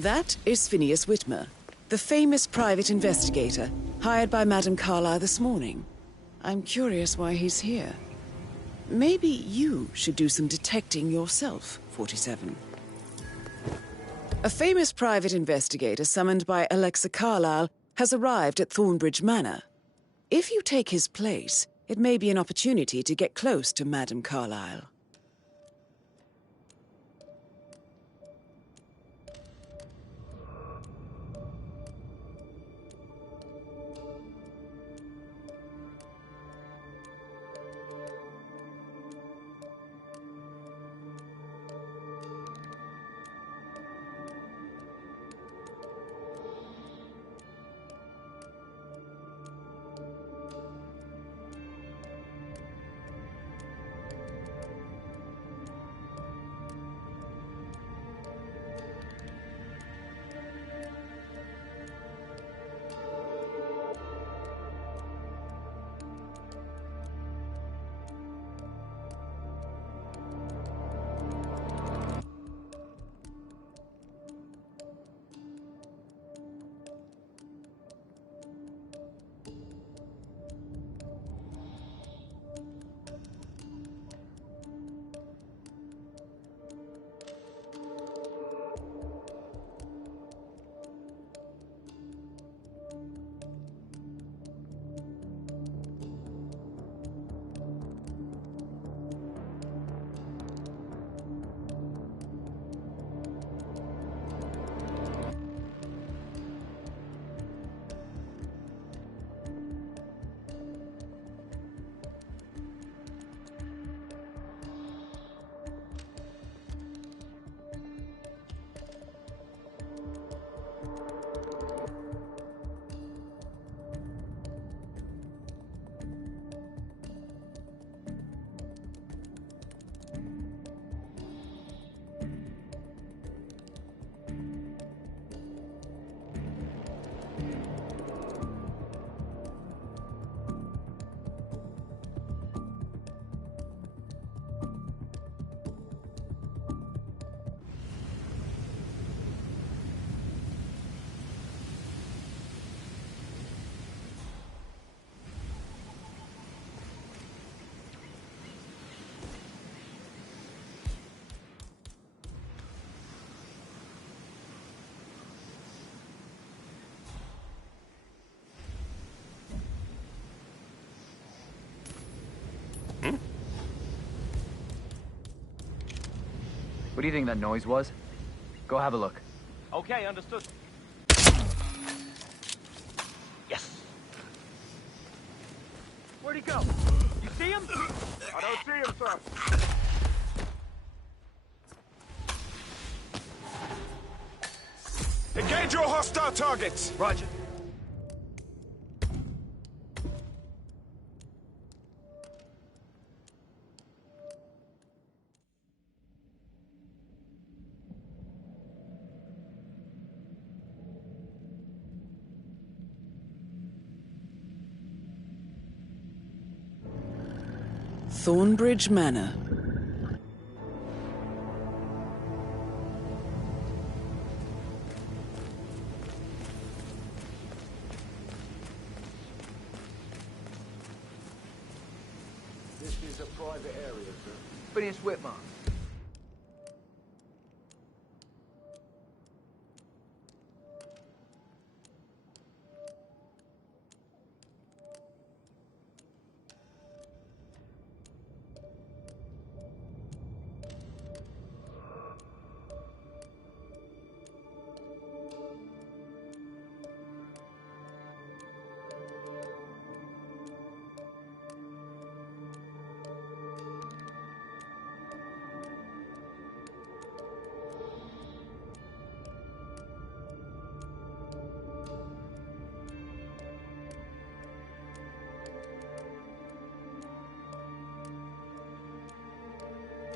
That is Phineas Whitmer, the famous private investigator hired by Madame Carlyle this morning. I'm curious why he's here. Maybe you should do some detecting yourself, 47. A famous private investigator summoned by Alexa Carlyle has arrived at Thornbridge Manor. If you take his place, it may be an opportunity to get close to Madame Carlyle. What do you think that noise was? Go have a look. Okay, understood. Yes. Where'd he go? You see him? I don't see him, sir. Engage your hostile targets! Roger. Thornbridge Manor. This is a private area, sir. Phineas Whitmer.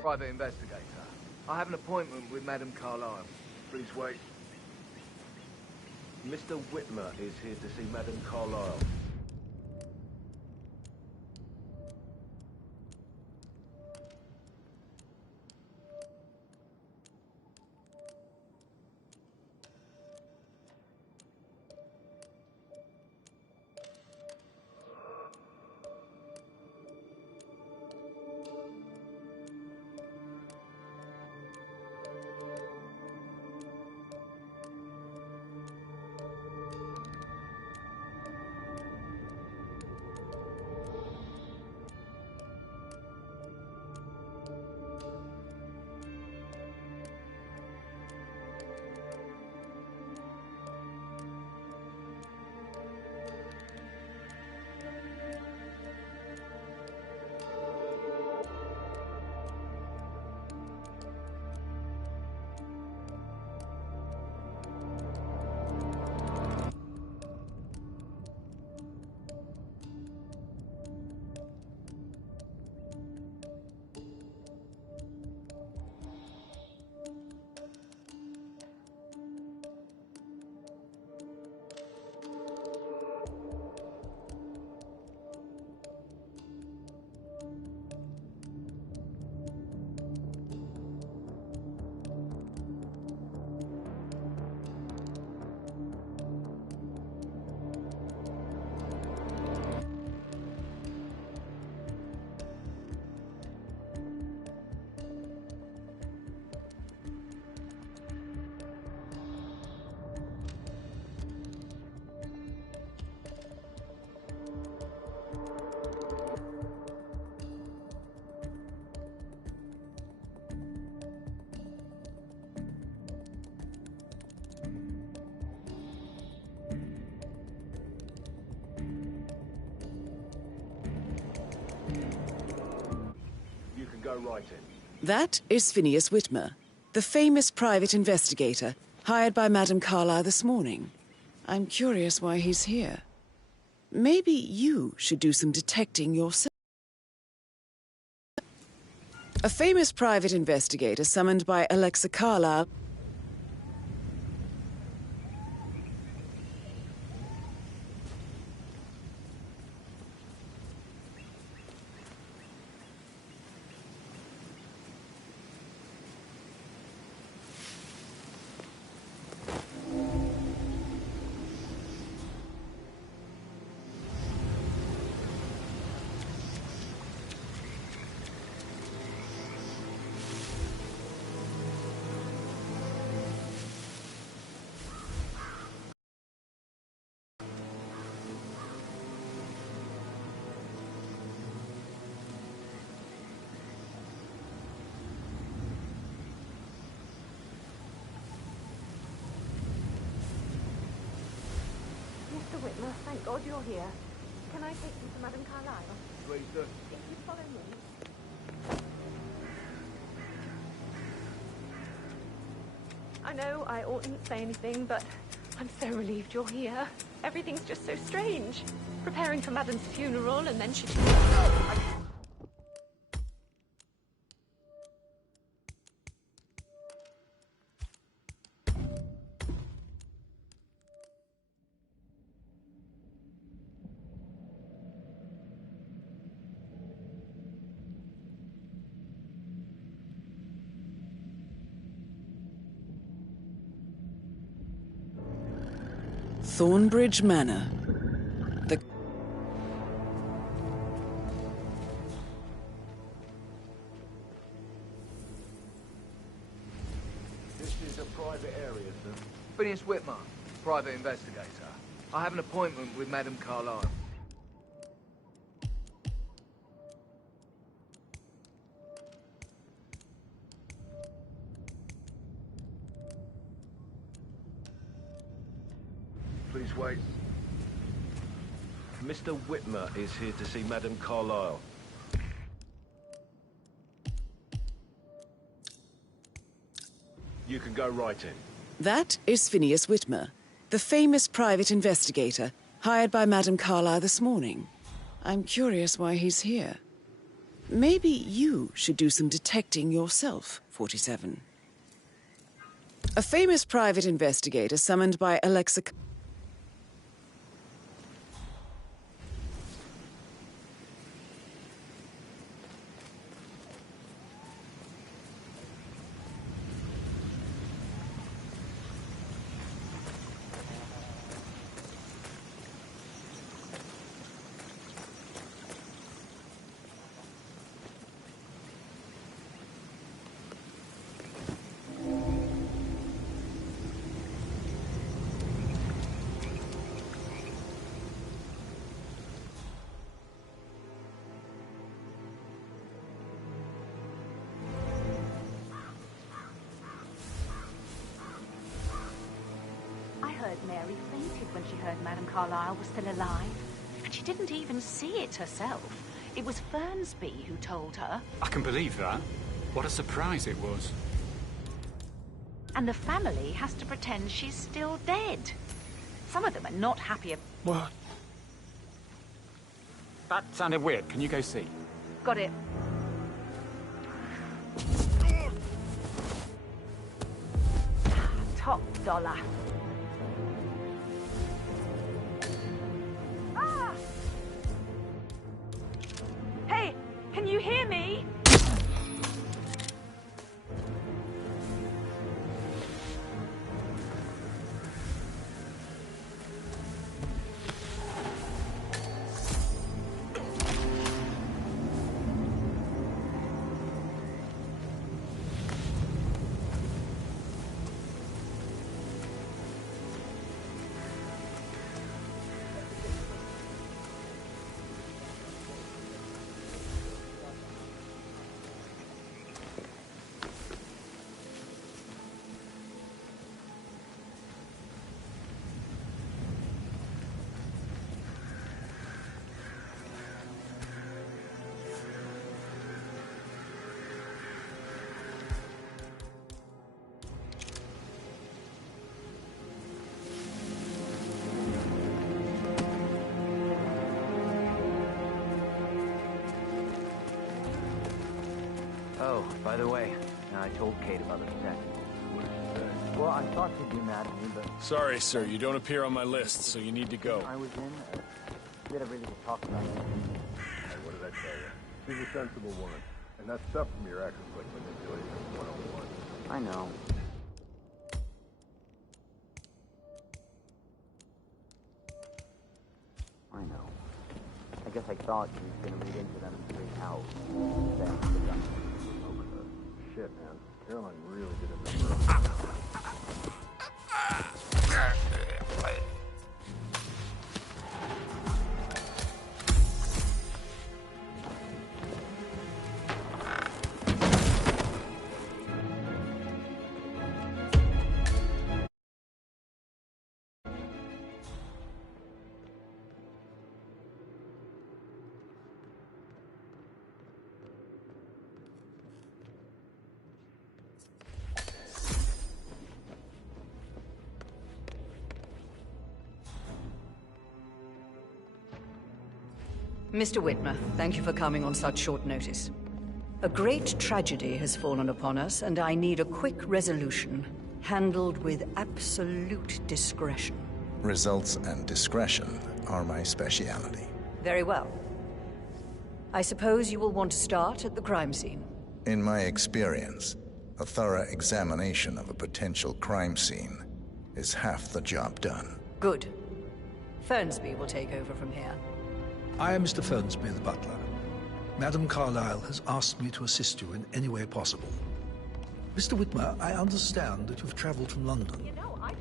Private investigator. I have an appointment with Madame Carlyle. Please wait. Mr. Whitmer is here to see Madame Carlyle. go right in. That is Phineas Whitmer, the famous private investigator hired by Madame Carlyle this morning. I'm curious why he's here. Maybe you should do some detecting yourself. A famous private investigator summoned by Alexa Carlyle. Mr. Whitmer, thank God you're here. Can I take you to Madame Carlyle? Please do. If you follow me. I know I oughtn't say anything, but I'm so relieved you're here. Everything's just so strange. Preparing for Madame's funeral, and then she... Thornbridge Manor. The... This is a private area, sir. Phineas Whitmer, private investigator. I have an appointment with Madame Carlyle. Please wait. Mr. Whitmer is here to see Madame Carlyle. You can go right in. That is Phineas Whitmer, the famous private investigator hired by Madame Carlyle this morning. I'm curious why he's here. Maybe you should do some detecting yourself, 47. A famous private investigator summoned by Alexa... Mary fainted when she heard Madame Carlyle was still alive. And she didn't even see it herself. It was Fernsby who told her. I can believe that. What a surprise it was. And the family has to pretend she's still dead. Some of them are not happy. What? That sounded weird. Can you go see? Got it. Top dollar. Hey, can you hear me? Oh, by the way, I told Kate about the detective. Well, I thought she'd be mad at me, but... Sorry, sir. You don't appear on my list, so you need to go. I was in. We had a really good talk about it. Hey, what did I tell you? She's a sensible woman. And that stuff from your ex is like manipulation 101. I know. I know. I guess I thought she was gonna read into them and freak out. Shit, man. Caroline really did a number. Mr. Whitmer, thank you for coming on such short notice. A great tragedy has fallen upon us, and I need a quick resolution, handled with absolute discretion. Results and discretion are my speciality. Very well. I suppose you will want to start at the crime scene. In my experience, a thorough examination of a potential crime scene is half the job done. Good. Fernsby will take over from here. I am Mr. Fernsby, the butler. Madame Carlyle has asked me to assist you in any way possible. Mr. Whitmer, I understand that you've traveled from London.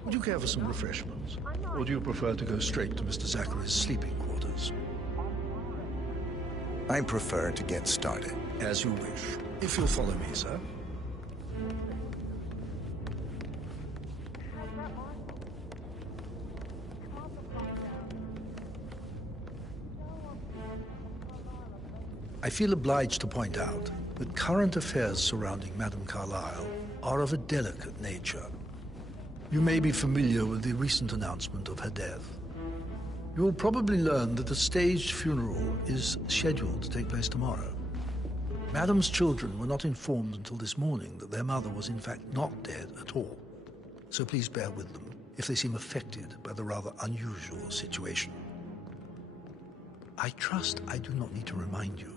Would you care for some refreshments? Or do you prefer to go straight to Mr. Zachary's sleeping quarters? I prefer to get started. As you wish. If you'll follow me, sir. I feel obliged to point out that current affairs surrounding Madame Carlyle are of a delicate nature. You may be familiar with the recent announcement of her death. You will probably learn that a staged funeral is scheduled to take place tomorrow. Madame's children were not informed until this morning that their mother was in fact not dead at all. So please bear with them if they seem affected by the rather unusual situation. I trust I do not need to remind you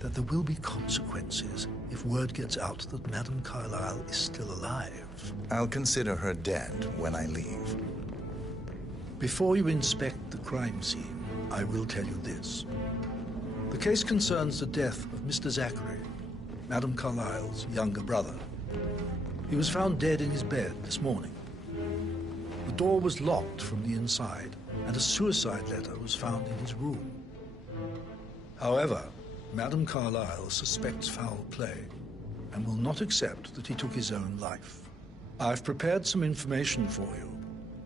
that there will be consequences if word gets out that Madame Carlyle is still alive. I'll consider her dead when I leave. Before you inspect the crime scene, I will tell you this. The case concerns the death of Mr. Zachary, Madame Carlyle's younger brother. He was found dead in his bed this morning. The door was locked from the inside, and a suicide letter was found in his room. However, Madame Carlyle suspects foul play and will not accept that he took his own life. I've prepared some information for you,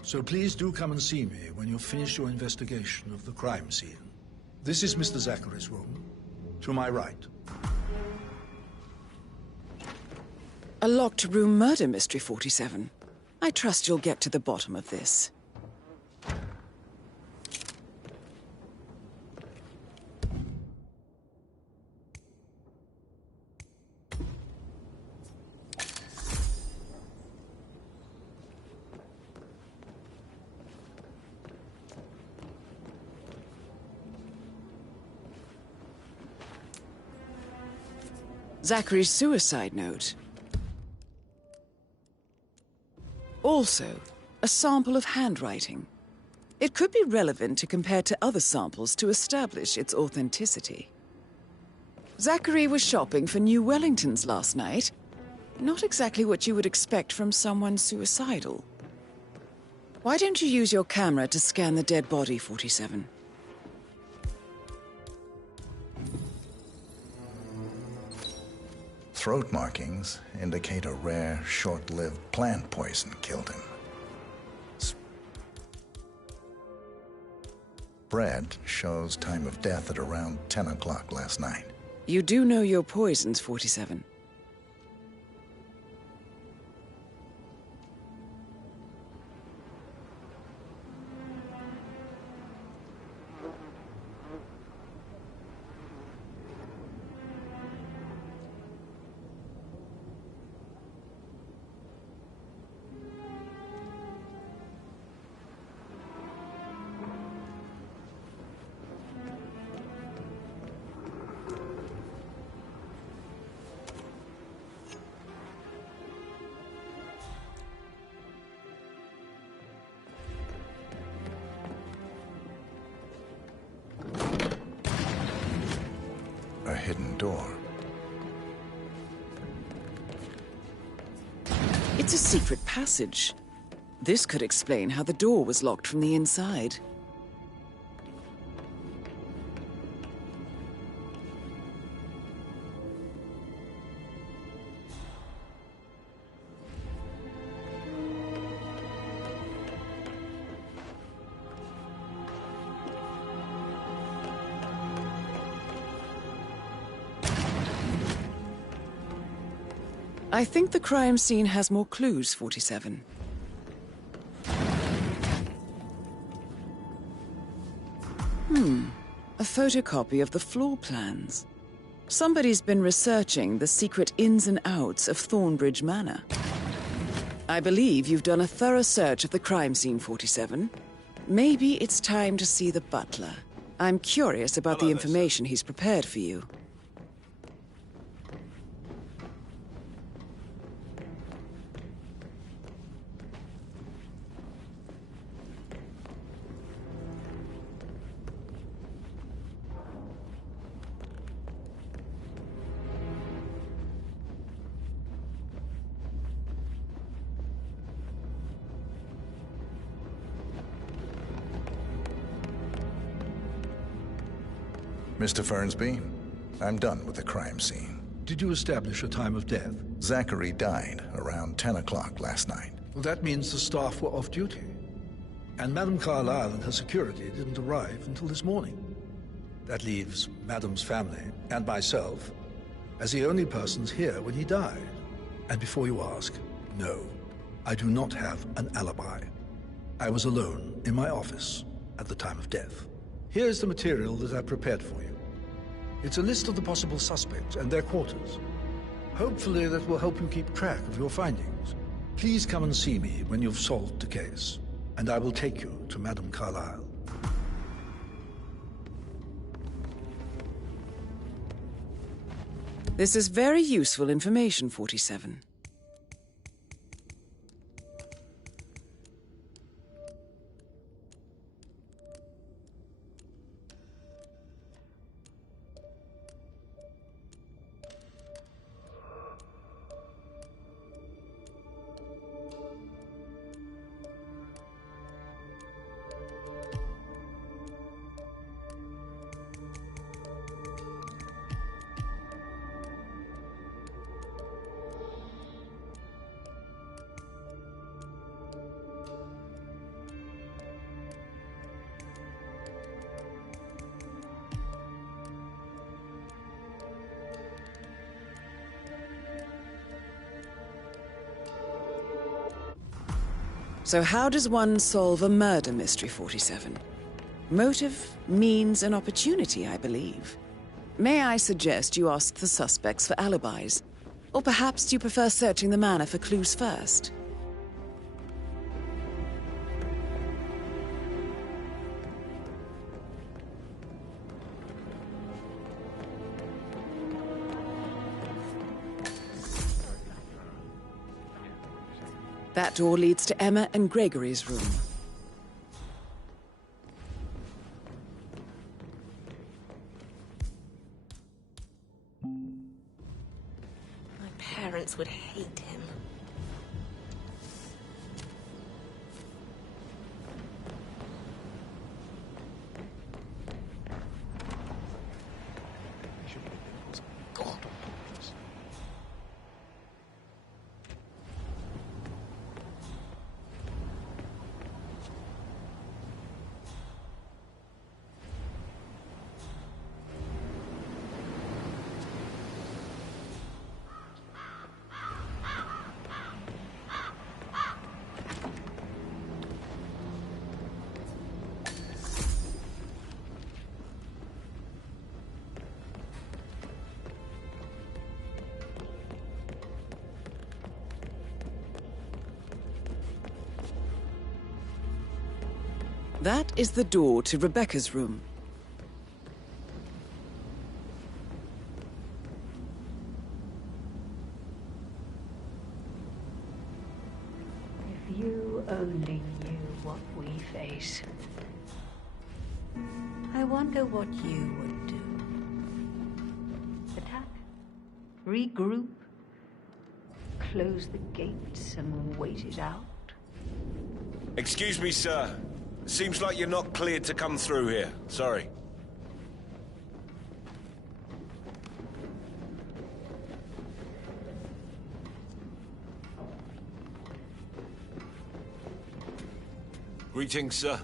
so please do come and see me when you've finished your investigation of the crime scene. This is Mr. Zachary's room, to my right. A locked room murder mystery, 47. I trust you'll get to the bottom of this. Zachary's suicide note. Also, a sample of handwriting. It could be relevant to compare to other samples to establish its authenticity. Zachary was shopping for New Wellingtons last night. Not exactly what you would expect from someone suicidal. Why don't you use your camera to scan the dead body, 47? Throat markings indicate a rare, short-lived plant poison killed him. Spread shows time of death at around 10 o'clock last night. You do know your poisons, 47. It's a secret passage. This could explain how the door was locked from the inside. I think the crime scene has more clues, 47. A photocopy of the floor plans. Somebody's been researching the secret ins and outs of Thornbridge Manor. I believe you've done a thorough search of the crime scene, 47. Maybe it's time to see the butler. I'm curious about the information he's prepared for you. Mr. Fernsby, I'm done with the crime scene. Did you establish a time of death? Zachary died around 10 o'clock last night. Well, that means the staff were off duty. And Madame Carlyle and her security didn't arrive until this morning. That leaves Madame's family and myself as the only persons here when he died. And before you ask, no, I do not have an alibi. I was alone in my office at the time of death. Here's the material that I prepared for you. It's a list of the possible suspects and their quarters. Hopefully that will help you keep track of your findings. Please come and see me when you've solved the case, and I will take you to Madame Carlyle. This is very useful information, 47. So how does one solve a murder mystery, 47? Motive, means, and opportunity, I believe. May I suggest you ask the suspects for alibis? Or perhaps you prefer searching the manor for clues first? That door leads to Emma and Gregory's room. My parents would hate him. That is the door to Rebecca's room. If you only knew what we face. I wonder what you would do. Attack? Regroup? close the gates and wait it out? Excuse me, sir. Seems like you're not cleared to come through here. Sorry. Greetings, sir.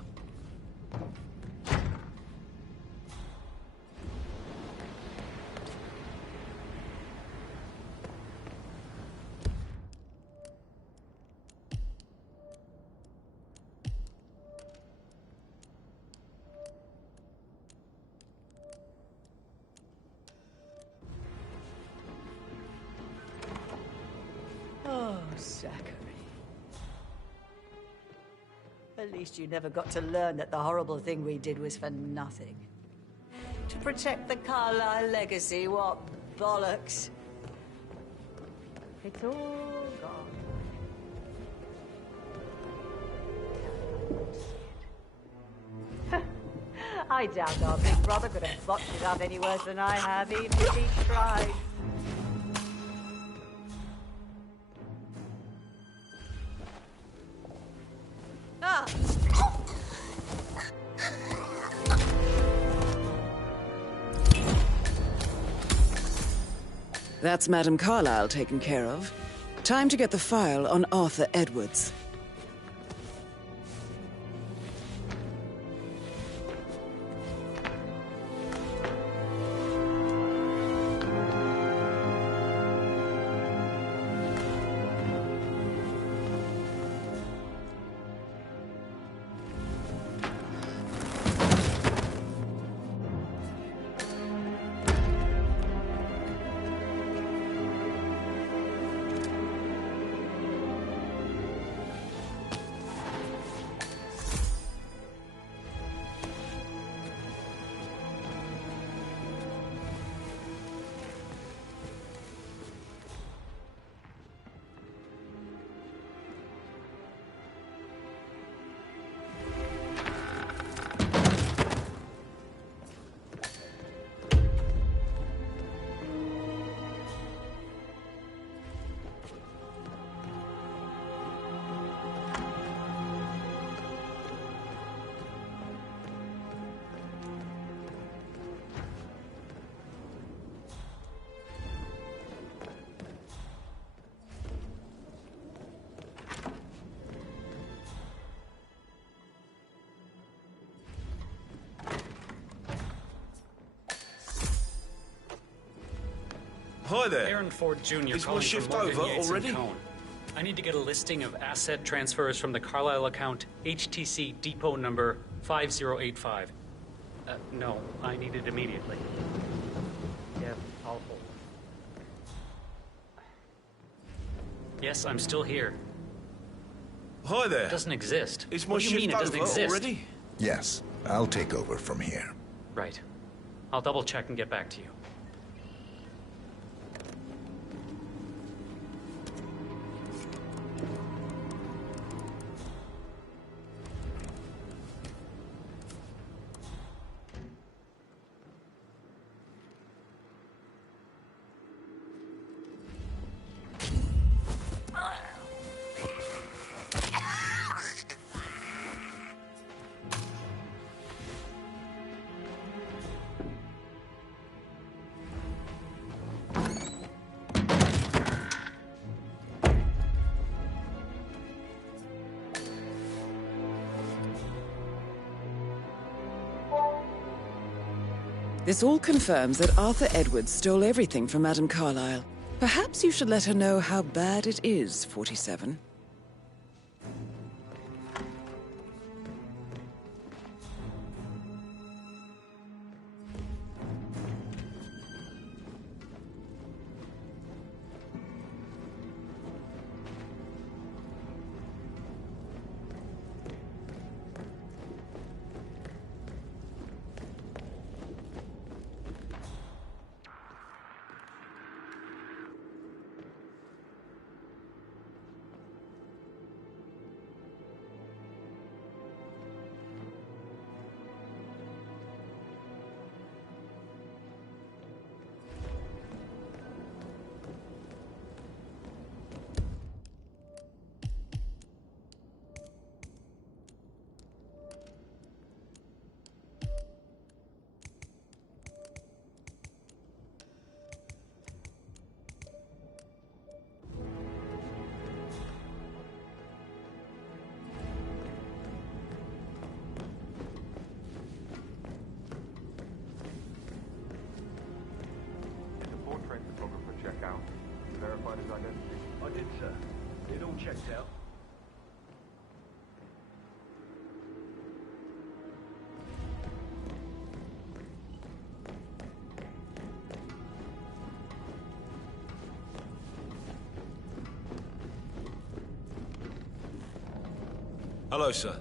Oh, Zachary. At least you never got to learn that the horrible thing we did was for nothing. To protect the Carlyle legacy, what bollocks. It's all gone. I doubt our big brother could have botched it up any worse than I have, even if he tried. Ah! That's Madame Carlyle taken care of. Time to get the file on Arthur Edwards. Hi there. Aaron Ford Jr. Is my calling shift from Morgan over Yates already? and Cohn. I need to get a listing of asset transfers from the Carlyle account, HTC depot number 5085. No, I need it immediately. Yeah, I'll hold. Yes, I'm still here. Hi there. It doesn't exist. Is my What do you shift mean it doesn't over exist? already? Yes, I'll take over from here. Right. I'll double check and get back to you. This all confirms that Arthur Edwards stole everything from Madame Carlyle. Perhaps you should let her know how bad it is, 47. It all checked out. Hello, sir.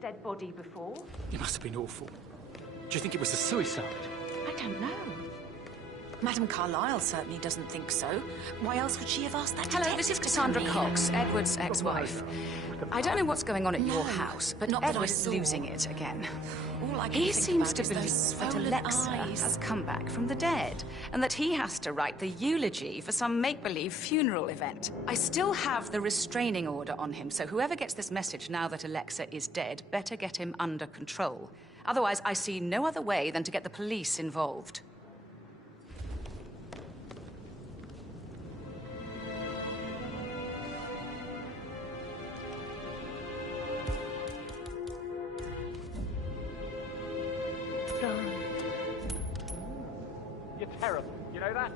Dead body before. It must have been awful. Do you think it was a suicide? I don't know. Madame Carlyle certainly doesn't think so. Why else would she have asked that? Hello, this is Cassandra Cox, Edward's ex-wife. I don't know what's going on at your house, but Edward's losing it again. He seems to believe that Alexa has come back from the dead, and that he has to write the eulogy for some make-believe funeral event. I still have the restraining order on him, so whoever gets this message now that Alexa is dead better get him under control. Otherwise, I see no other way than to get the police involved. You're terrible. You know that?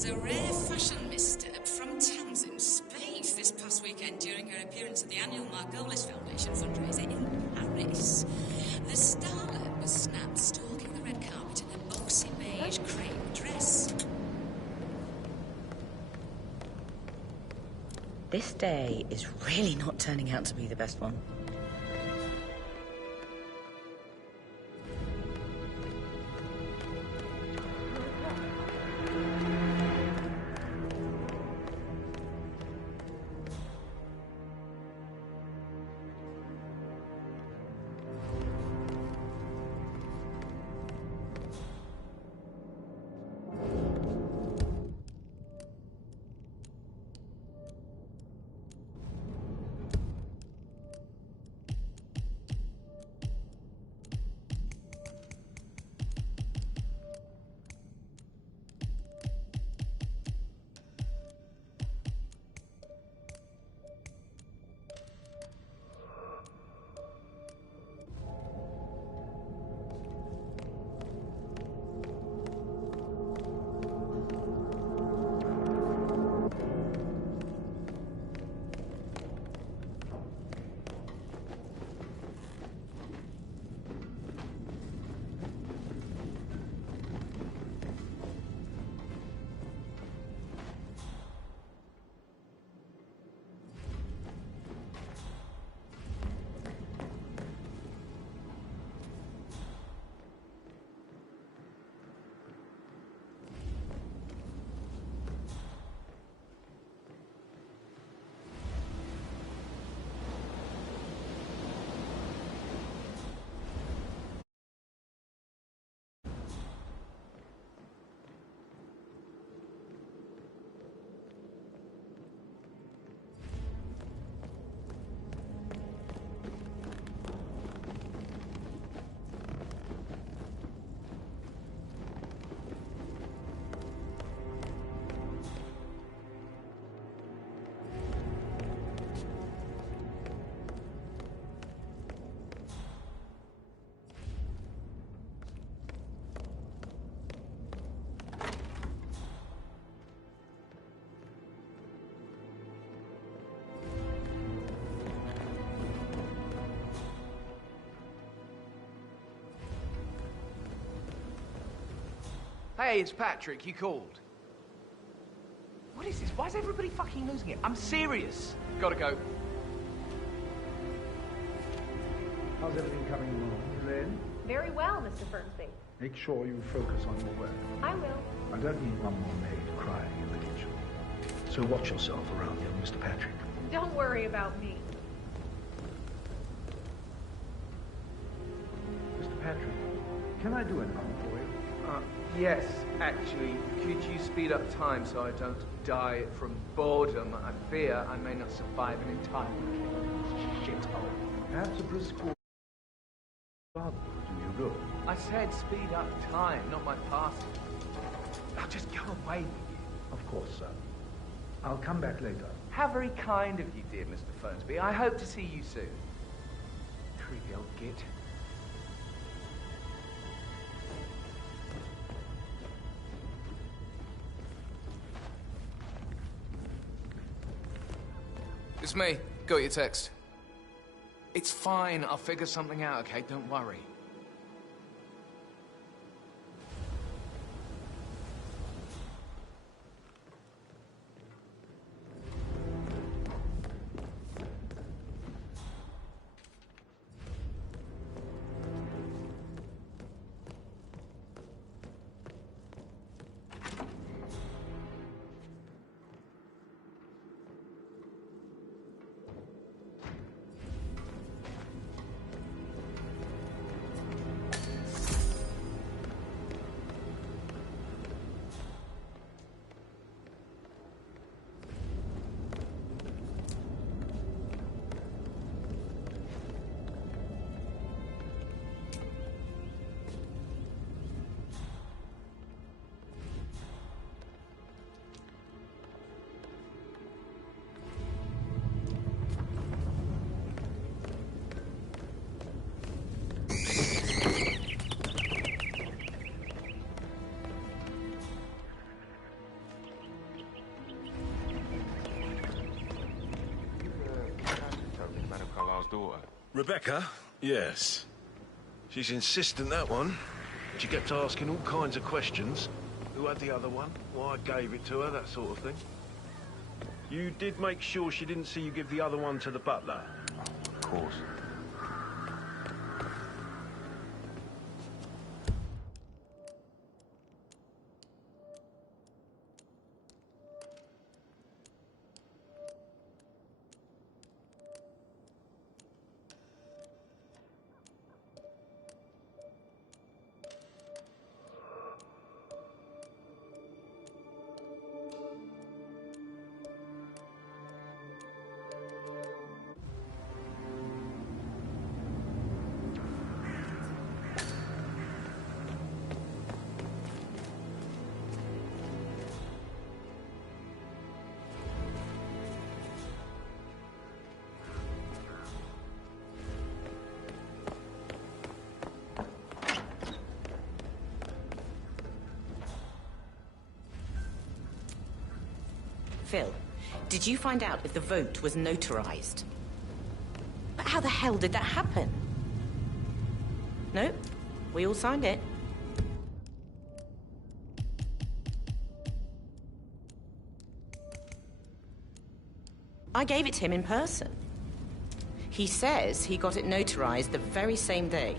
The rare fashion misstep from Tamsin spaced this past weekend during her appearance at the annual Margolis Foundation fundraiser in Paris. The starlet was snapped stalking the red carpet in a boxy beige crepe dress. This day is really not turning out to be the best one. Hey, it's Patrick. You called. What is this? Why is everybody fucking losing it? I'm serious. Gotta go. How's everything coming along, Elaine? Very well, Mr. Fernsby. Make sure you focus on your work. I will. I don't need one more maid crying in the kitchen. So watch yourself around young Mr. Patrick. Don't worry about me. Mr. Patrick, can I do anything for you? Yes, actually. Could you speed up time so I don't die from boredom? I fear I may not survive an entire weekend in this shithole. Perhaps a brisk walk rather will do you good. I said speed up time, not my passing. Now just go away with you. Of course, sir. I'll come back later. How very kind of you, dear Mr. Fernsby. I hope to see you soon. Creepy old git. It's me. Got your text. It's fine. I'll figure something out, okay? Don't worry. Daughter. Rebecca? Yes. She's insistent, that one. She kept asking all kinds of questions. Who had the other one? Why I gave it to her, that sort of thing. You did make sure she didn't see you give the other one to the butler? Of course. Phil, did you find out if the vote was notarized? But how the hell did that happen? No? We all signed it. I gave it to him in person. He says he got it notarized the very same day.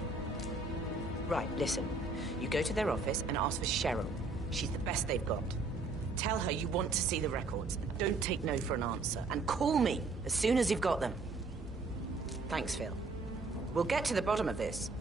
Right, listen. You go to their office and ask for Cheryl. She's the best they've got. Tell her you want to see the records. Don't take no for an answer. And call me as soon as you've got them. Thanks, Phil. We'll get to the bottom of this.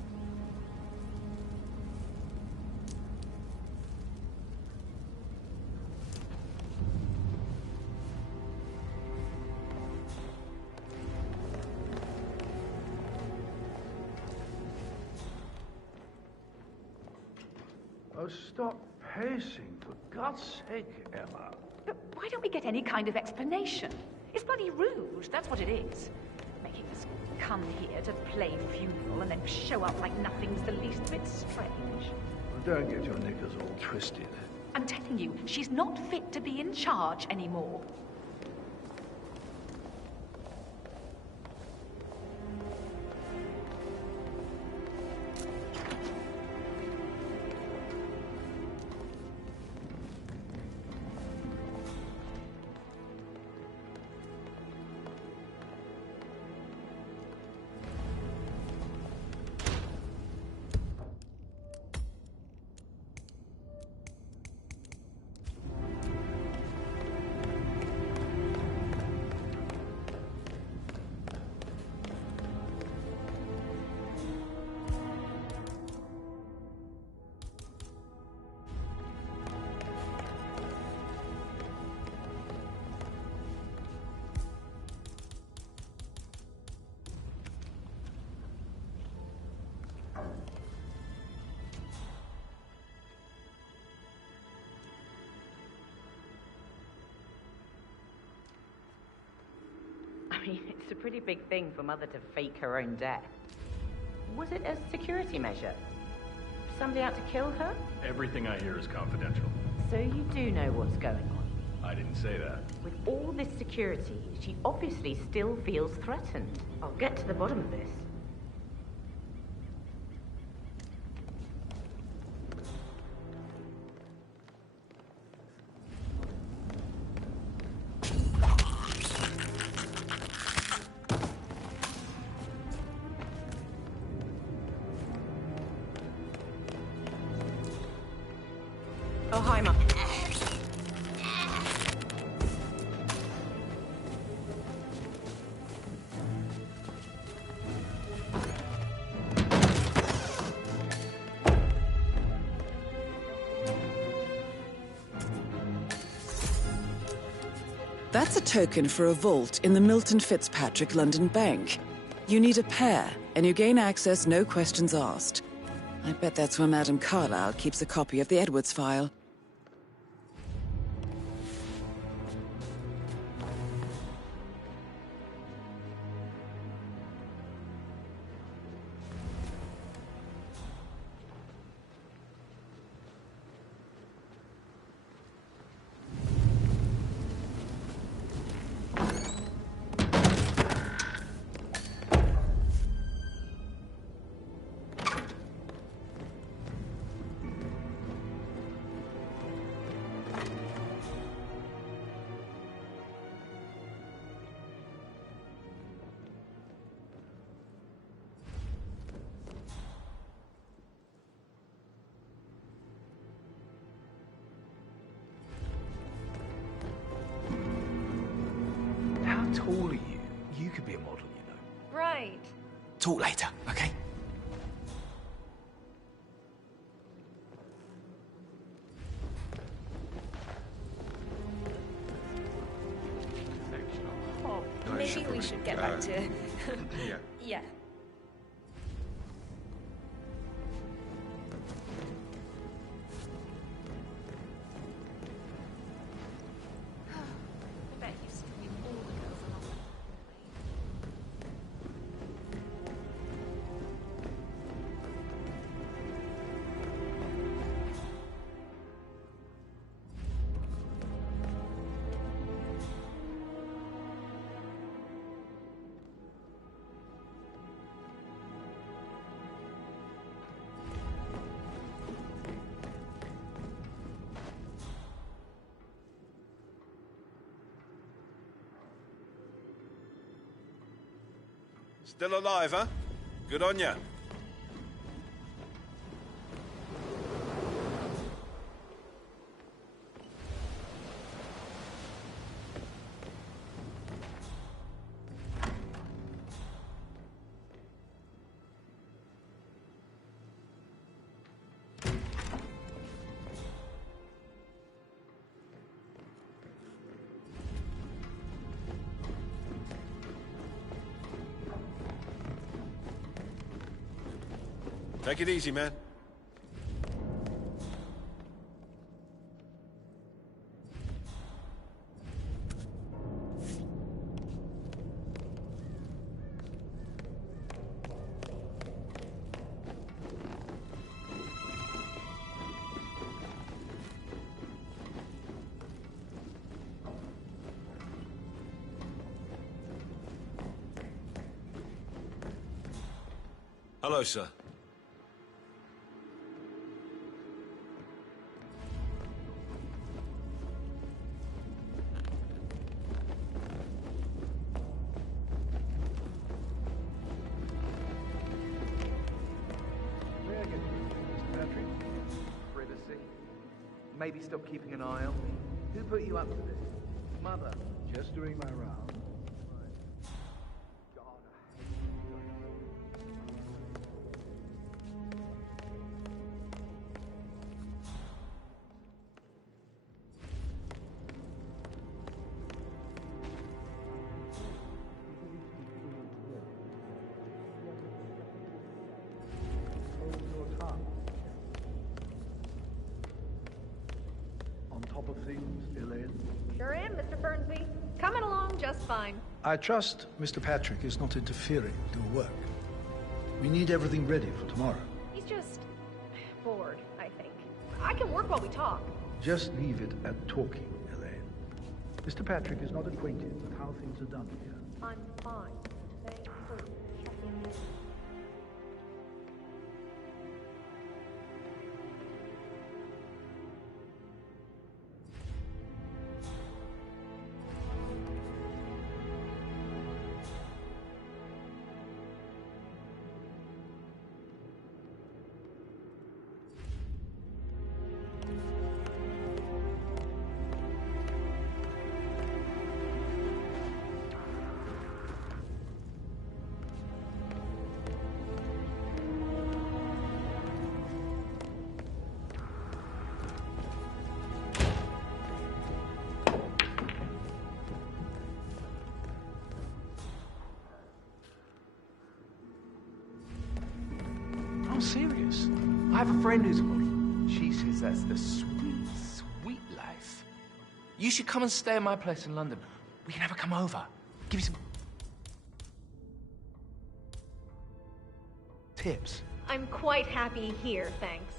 Oh, stop pacing, for God's sake, Emma. But why don't we get any kind of explanation? It's bloody rude, that's what it is. Making us come here to play funeral and then show up like nothing's the least bit strange. Well, don't get your knickers all twisted. I'm telling you, she's not fit to be in charge anymore. mean, it's a pretty big thing for Mother to fake her own death. Was it a security measure? Somebody out to kill her? Everything I hear is confidential. So you do know what's going on? I didn't say that. With all this security, she obviously still feels threatened. I'll get to the bottom of this. Oh, hi, Mum. That's a token for a vault in the Milton Fitzpatrick London Bank. You need a pair, and you gain access no questions asked. I bet that's where Madame Carlyle keeps a copy of the Edwards file. How tall are you? You could be a model, you know. Right. Talk later, okay? Maybe we should get back to... Yeah. Yeah. I bet you've seen me all the girls along the Still alive, huh? Good on ya. Take it easy, man. Hello, sir. Maybe stop keeping an eye on me. Who put you up to this? Mother. Just doing my round. Sure am, Mr. Fernsby. Coming along. just fine. I trust Mr. Patrick is not interfering with your work. We need everything ready for tomorrow. He's just bored, I think. I can work while we talk. Just leave it at talking, Elaine. Mr. Patrick is not acquainted with how things are done here. I'm fine. Thanks for checking in. I'm serious. I have a friend who's a model. She says that's the sweet, sweet life. You should come and stay at my place in London. We can have her come over. Give you some tips. I'm quite happy here, thanks.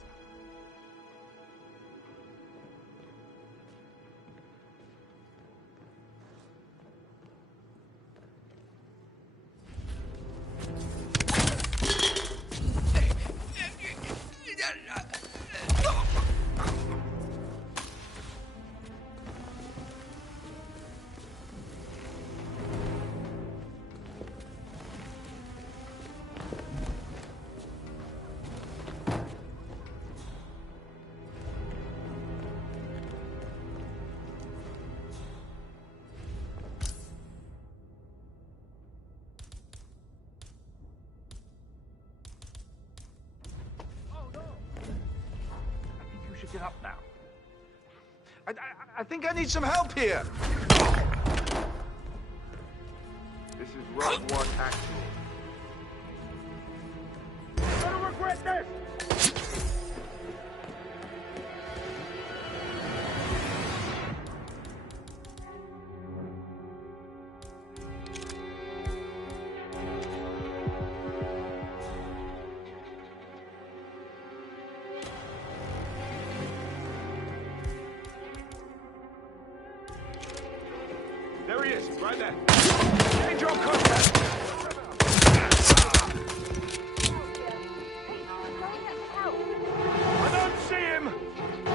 Get up now. I think I need some help here. This is Rogue One Actual. You're gonna regret this! There he is, right there. Danger on contact! I don't see him!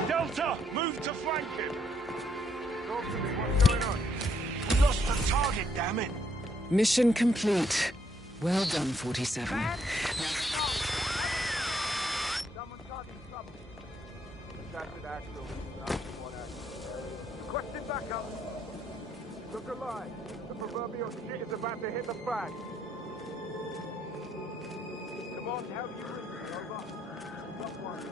Delta, move to flank him! Talk to me, what's going on? We lost the target, damn it! Mission complete. Well done, 47. Someone's causing trouble. Attacked Axel. Requesting backup. Look alive. The proverbial shit is about to hit the fan. Come on, how you doing? Over. Got one.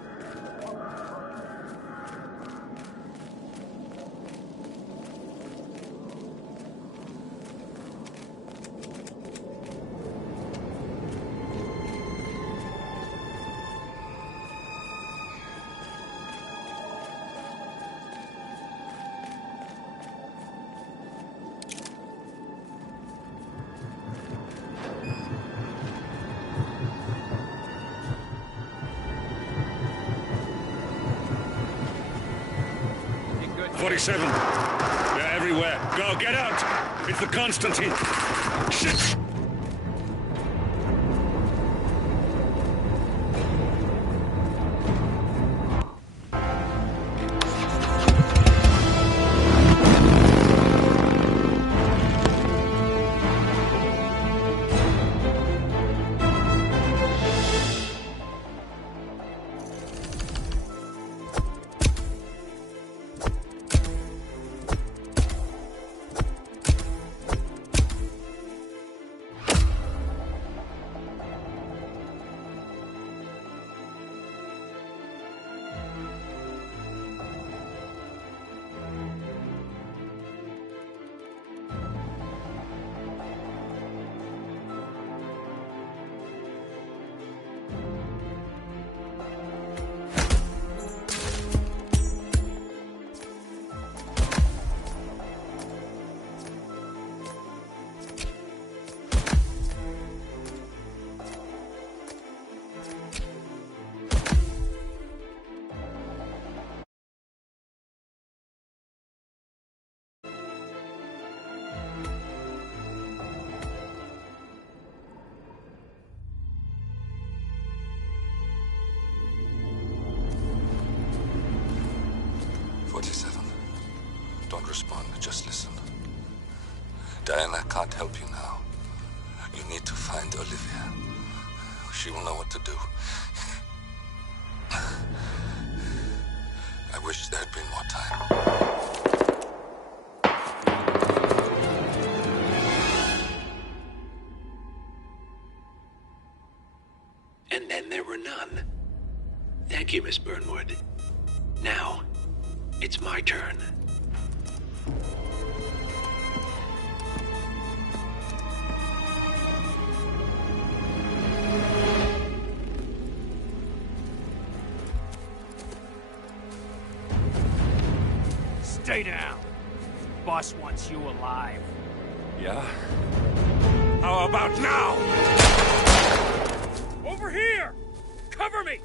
Good. 47. They're everywhere. Go, get out! It's the Constantine. Shit! Don't respond, just listen. Diana can't help you now. You need to find Olivia. She will know what to do. I wish there had been more time. And then there were none. Thank you, Miss Burnwood. Now, it's my turn. Stay down. Boss wants you alive. Yeah? How about now? Over here! Cover me!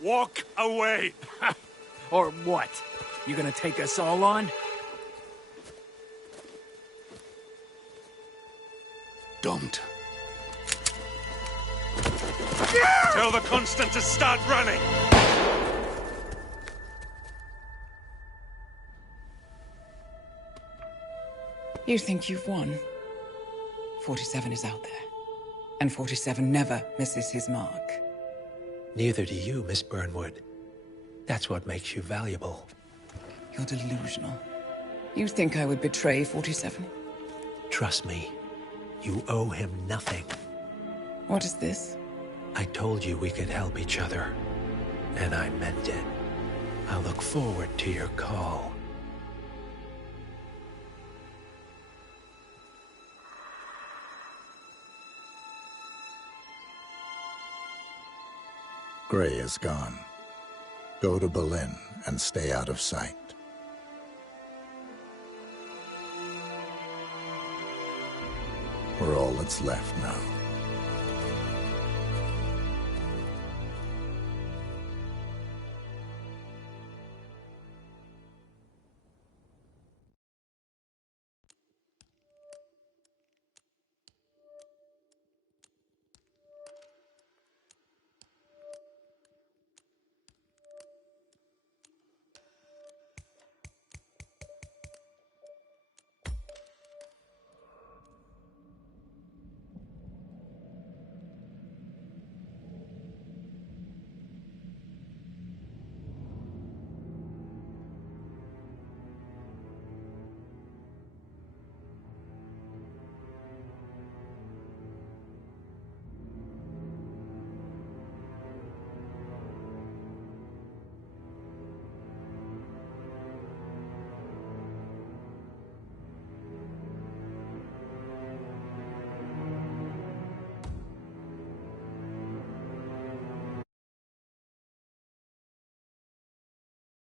Walk away! Or what? You gonna take us all on? Don't. Tell the Constant to start running! You think you've won? 47 is out there. And 47 never misses his mark. Neither do you, Miss Burnwood. That's what makes you valuable. You're delusional. You think I would betray 47? Trust me, you owe him nothing. What is this? I told you we could help each other, and I meant it. I'll look forward to your call. Gray is gone. Go to Berlin and stay out of sight. We're all that's left now.